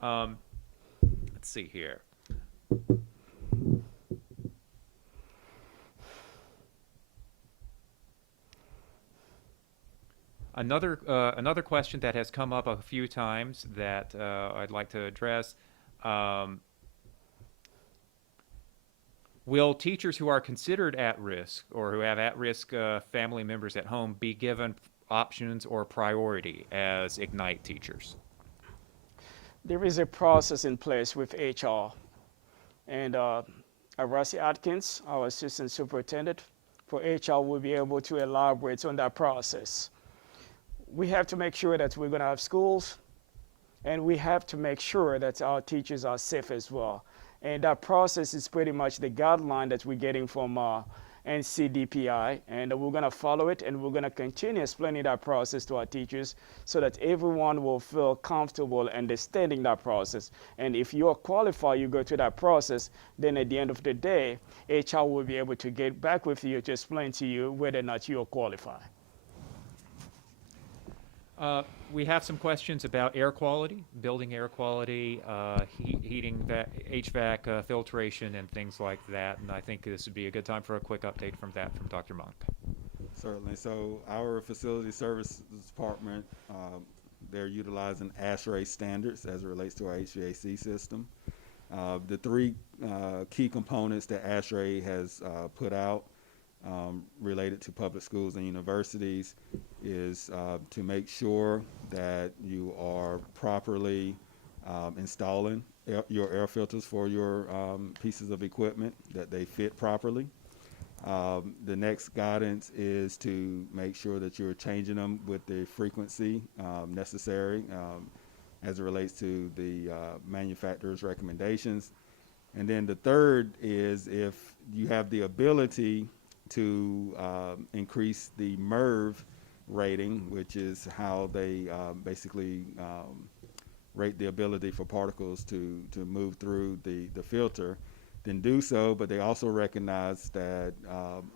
Let's see here. Another question that has come up a few times that I'd like to address. Will teachers who are considered at risk or who have at-risk family members at home be given options or priority as Ignite teachers? There is a process in place with HR. And Arasi Atkins, our assistant superintendent for HR, will be able to elaborate on that process. We have to make sure that we're going to have schools, and we have to make sure that our teachers are safe as well. And that process is pretty much the guideline that we're getting from NCDPI, and we're going to follow it, and we're going to continue explaining that process to our teachers so that everyone will feel comfortable understanding that process. And if you're qualified, you go through that process, then at the end of the day, HR will be able to get back with you to explain to you whether or not you're qualified. We have some questions about air quality, building air quality, heating, HVAC, filtration, and things like that. And I think this would be a good time for a quick update from Dr. Monk. Certainly. So our facility services department, they're utilizing ASHRAE standards as it relates to our HVAC system. The 3 key components that ASHRAE has put out related to public schools and universities is to make sure that you are properly installing your air filters for your pieces of equipment, that they fit properly. The next guidance is to make sure that you're changing them with the frequency necessary as it relates to the manufacturer's recommendations. And then the third is if you have the ability to increase the MERV rating, which is how they basically rate the ability for particles to move through the filter, then do so. But they also recognize that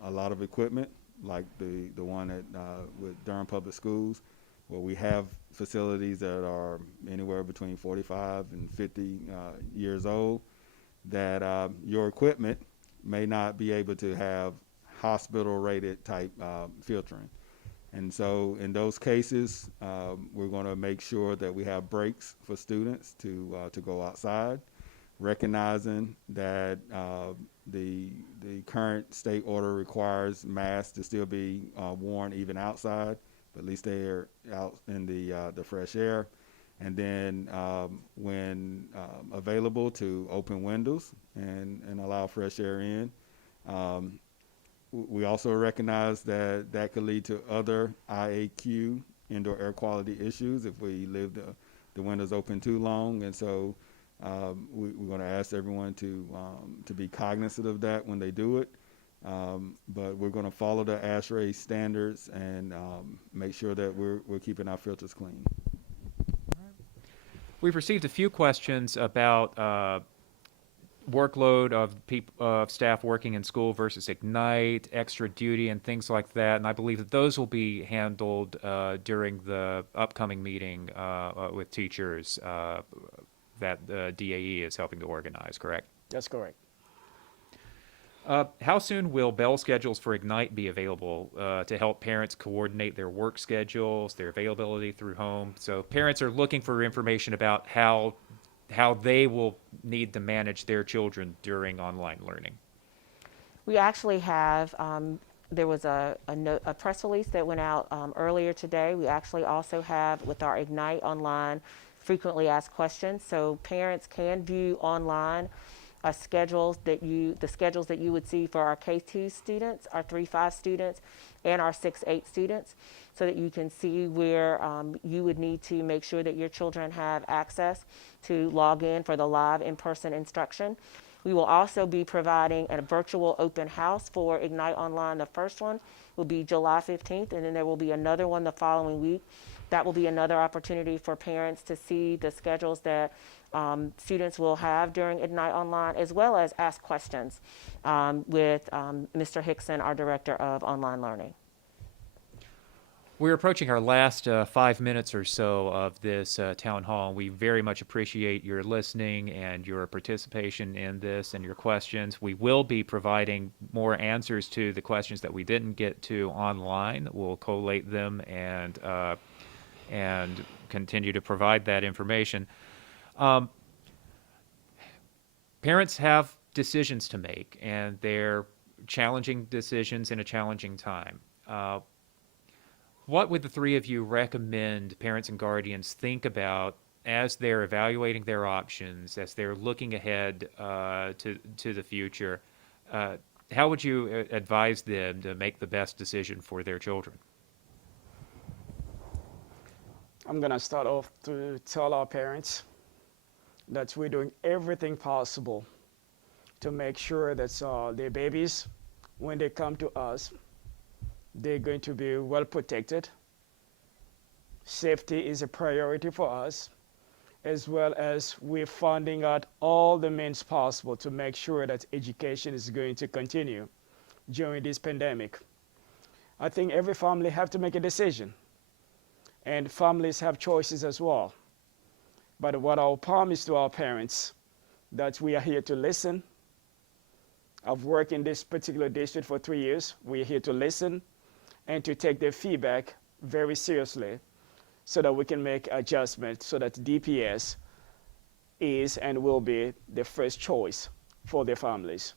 a lot of equipment, like the one at with Durham Public Schools, where we have facilities that are anywhere between 45 and 50 years old, that your equipment may not be able to have hospital rated type filtering. And so in those cases, we're going to make sure that we have breaks for students to go outside, recognizing that the current state order requires masks to still be worn even outside, but at least they're out in the fresh air. And then when available, to open windows and allow fresh air in. We also recognize that that could lead to other IAQ, indoor air quality issues, if we leave the windows open too long. And so we're going to ask everyone to be cognizant of that when they do it. But we're going to follow the ASHRAE standards and make sure that we're keeping our filters clean. We've received a few questions about workload of staff working in school versus Ignite, extra duty, and things like that. And I believe that those will be handled during the upcoming meeting with teachers that the DAE is helping to organize, correct? That's correct. How soon will bell schedules for Ignite be available to help parents coordinate their work schedules, their availability through home? So parents are looking for information about how they will need to manage their children during online learning. We actually have, there was a press release that went out earlier today. We actually also have, with our Ignite Online, frequently asked questions. So parents can view online the schedules that you would see for our K-2 students, our 3-5 students, and our 6-8 students, so that you can see where you would need to make sure that your children have access to log in for the live in-person instruction. We will also be providing a virtual open house for Ignite Online. The first one will be July 15th, and then there will be another one the following week. That will be another opportunity for parents to see the schedules that students will have during Ignite Online, as well as ask questions with Mr. Hickson, our Director of Online Learning. We're approaching our last 5 minutes or so of this town hall. We very much appreciate your listening and your participation in this and your questions. We will be providing more answers to the questions that we didn't get to online. We'll collate them and continue to provide that information. Parents have decisions to make, and they're challenging decisions in a challenging time. What would the three of you recommend parents and guardians think about as they're evaluating their options, as they're looking ahead to the future? How would you advise them to make the best decision for their children? I'm going to start off to tell our parents that we're doing everything possible to make sure that their babies, when they come to us, they're going to be well protected. Safety is a priority for us, as well as we're finding out all the means possible to make sure that education is going to continue during this pandemic. I think every family have to make a decision, and families have choices as well. But what I'll promise to our parents, that we are here to listen. I've worked in this particular district for 3 years. We're here to listen and to take their feedback very seriously, so that we can make adjustments so that DPS is and will be the first choice for their families.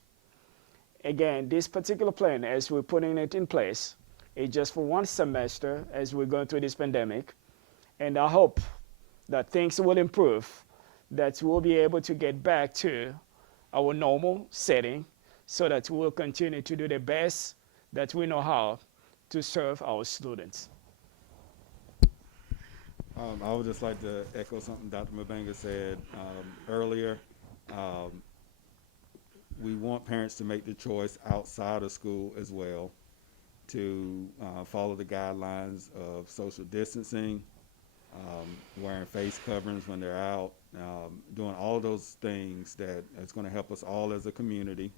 Again, this particular plan, as we're putting it in place, is just for one semester as we're going through this pandemic. And I hope that things will improve, that we'll be able to get back to our normal setting, so that we'll continue to do the best that we know how to serve our students. I would just like to echo something Dr. Mubenga said earlier. We want parents to make the choice outside of school as well, to follow the guidelines of social distancing, wearing face coverings when they're out, doing all those things that is going to help us all as a community,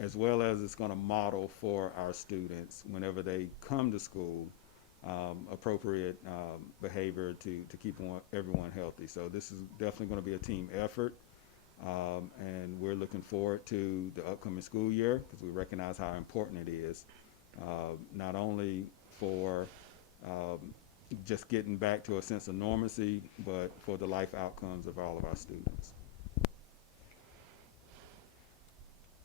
as well as it's going to model for our students whenever they come to school appropriate behavior to keep everyone healthy. So this is definitely going to be a team effort, and we're looking forward to the upcoming school year, because we recognize how important it is, not only for just getting back to a sense of normalcy, but for the life outcomes of all of our students.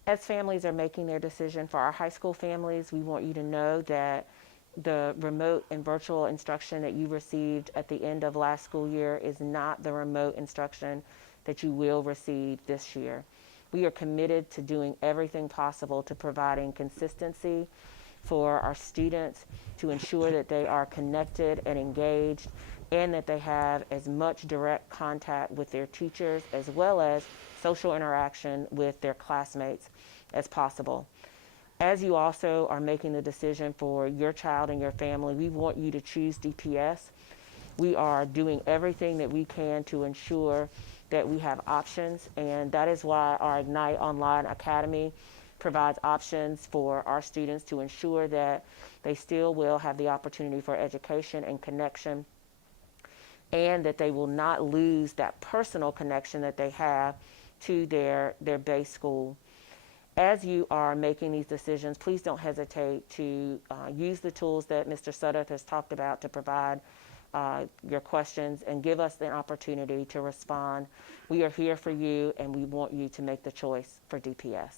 As families are making their decision for our high school families, we want you to know that the remote and virtual instruction that you received at the end of last school year is not the remote instruction that you will receive this year. We are committed to doing everything possible to providing consistency for our students, to ensure that they are connected and engaged, and that they have as much direct contact with their teachers as well as social interaction with their classmates as possible. As you also are making the decision for your child and your family, we want you to choose DPS. We are doing everything that we can to ensure that we have options, and that is why our Ignite Online Academy provides options for our students to ensure that they still will have the opportunity for education and connection, and that they will not lose that personal connection that they have to their base school. As you are making these decisions, please don't hesitate to use the tools that Mr. Sudduth has talked about to provide your questions and give us the opportunity to respond. We are here for you, and we want you to make the choice for DPS.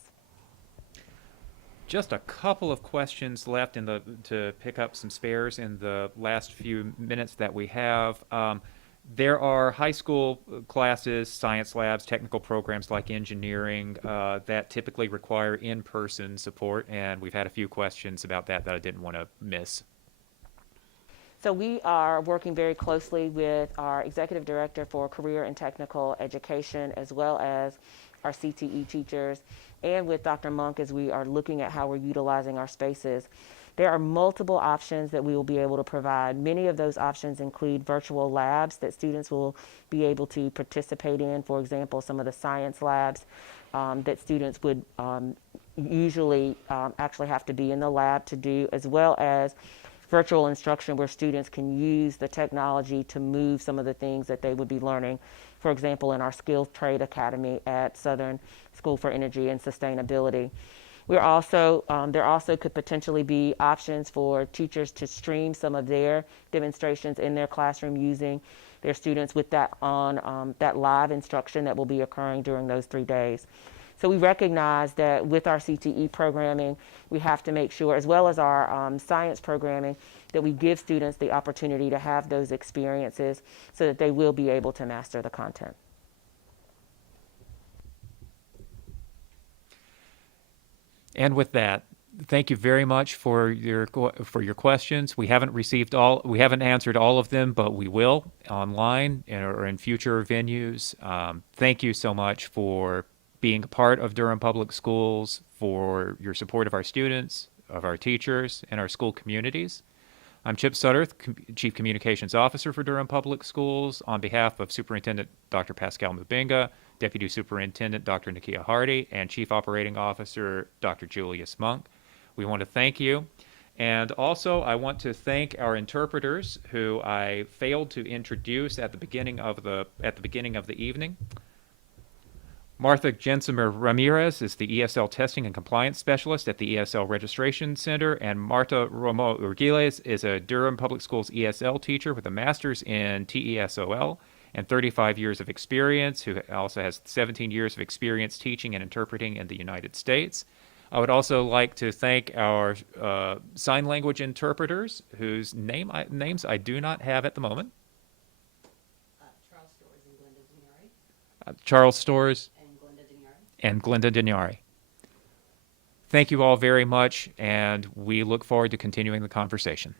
Just a couple of questions left to pick up some spares in the last few minutes that we have. There are high school classes, science labs, technical programs like engineering that typically require in-person support, and we've had a few questions about that I didn't want to miss. So we are working very closely with our Executive Director for Career and Technical Education, as well as our CTE teachers, and with Dr. Monk as we are looking at how we're utilizing our spaces. There are multiple options that we will be able to provide. Many of those options include virtual labs that students will be able to participate in. For example, some of the science labs that students would usually actually have to be in the lab to do, as well as virtual instruction where students can use the technology to move some of the things that they would be learning. For example, in our Skills Trade Academy at Southern School for Energy and Sustainability. There also could potentially be options for teachers to stream some of their demonstrations in their classroom using their students with that on that live instruction that will be occurring during those 3 days. So we recognize that with our CTE programming, we have to make sure, as well as our science programming, that we give students the opportunity to have those experiences so that they will be able to master the content. And with that, thank you very much for your questions. We haven't answered all of them, but we will online or in future venues. Thank you so much for being a part of Durham Public Schools, for your support of our students, of our teachers, and our school communities. I'm Chip Sudduth, Chief Communications Officer for Durham Public Schools. On behalf of Superintendent Dr. Pascal Mubenga, Deputy Superintendent Dr. Nakia Hardy, and Chief Operating Officer Dr. Julius Monk, we want to thank you. And also, I want to thank our interpreters, who I failed to introduce at the beginning of the evening. Martha Gensimer Ramirez is the ESL Testing and Compliance Specialist at the ESL Registration Center, and Marta Romo Urgiles is a Durham Public Schools ESL teacher with a master's in TESOL and 35 years of experience, who also has 17 years of experience teaching and interpreting in the United States. I would also like to thank our sign language interpreters, whose names I do not have at the moment. Charles Storrs and Glenda Deniari. Charles Storrs And Glenda Deniari. Thank you all very much, and we look forward to continuing the conversation.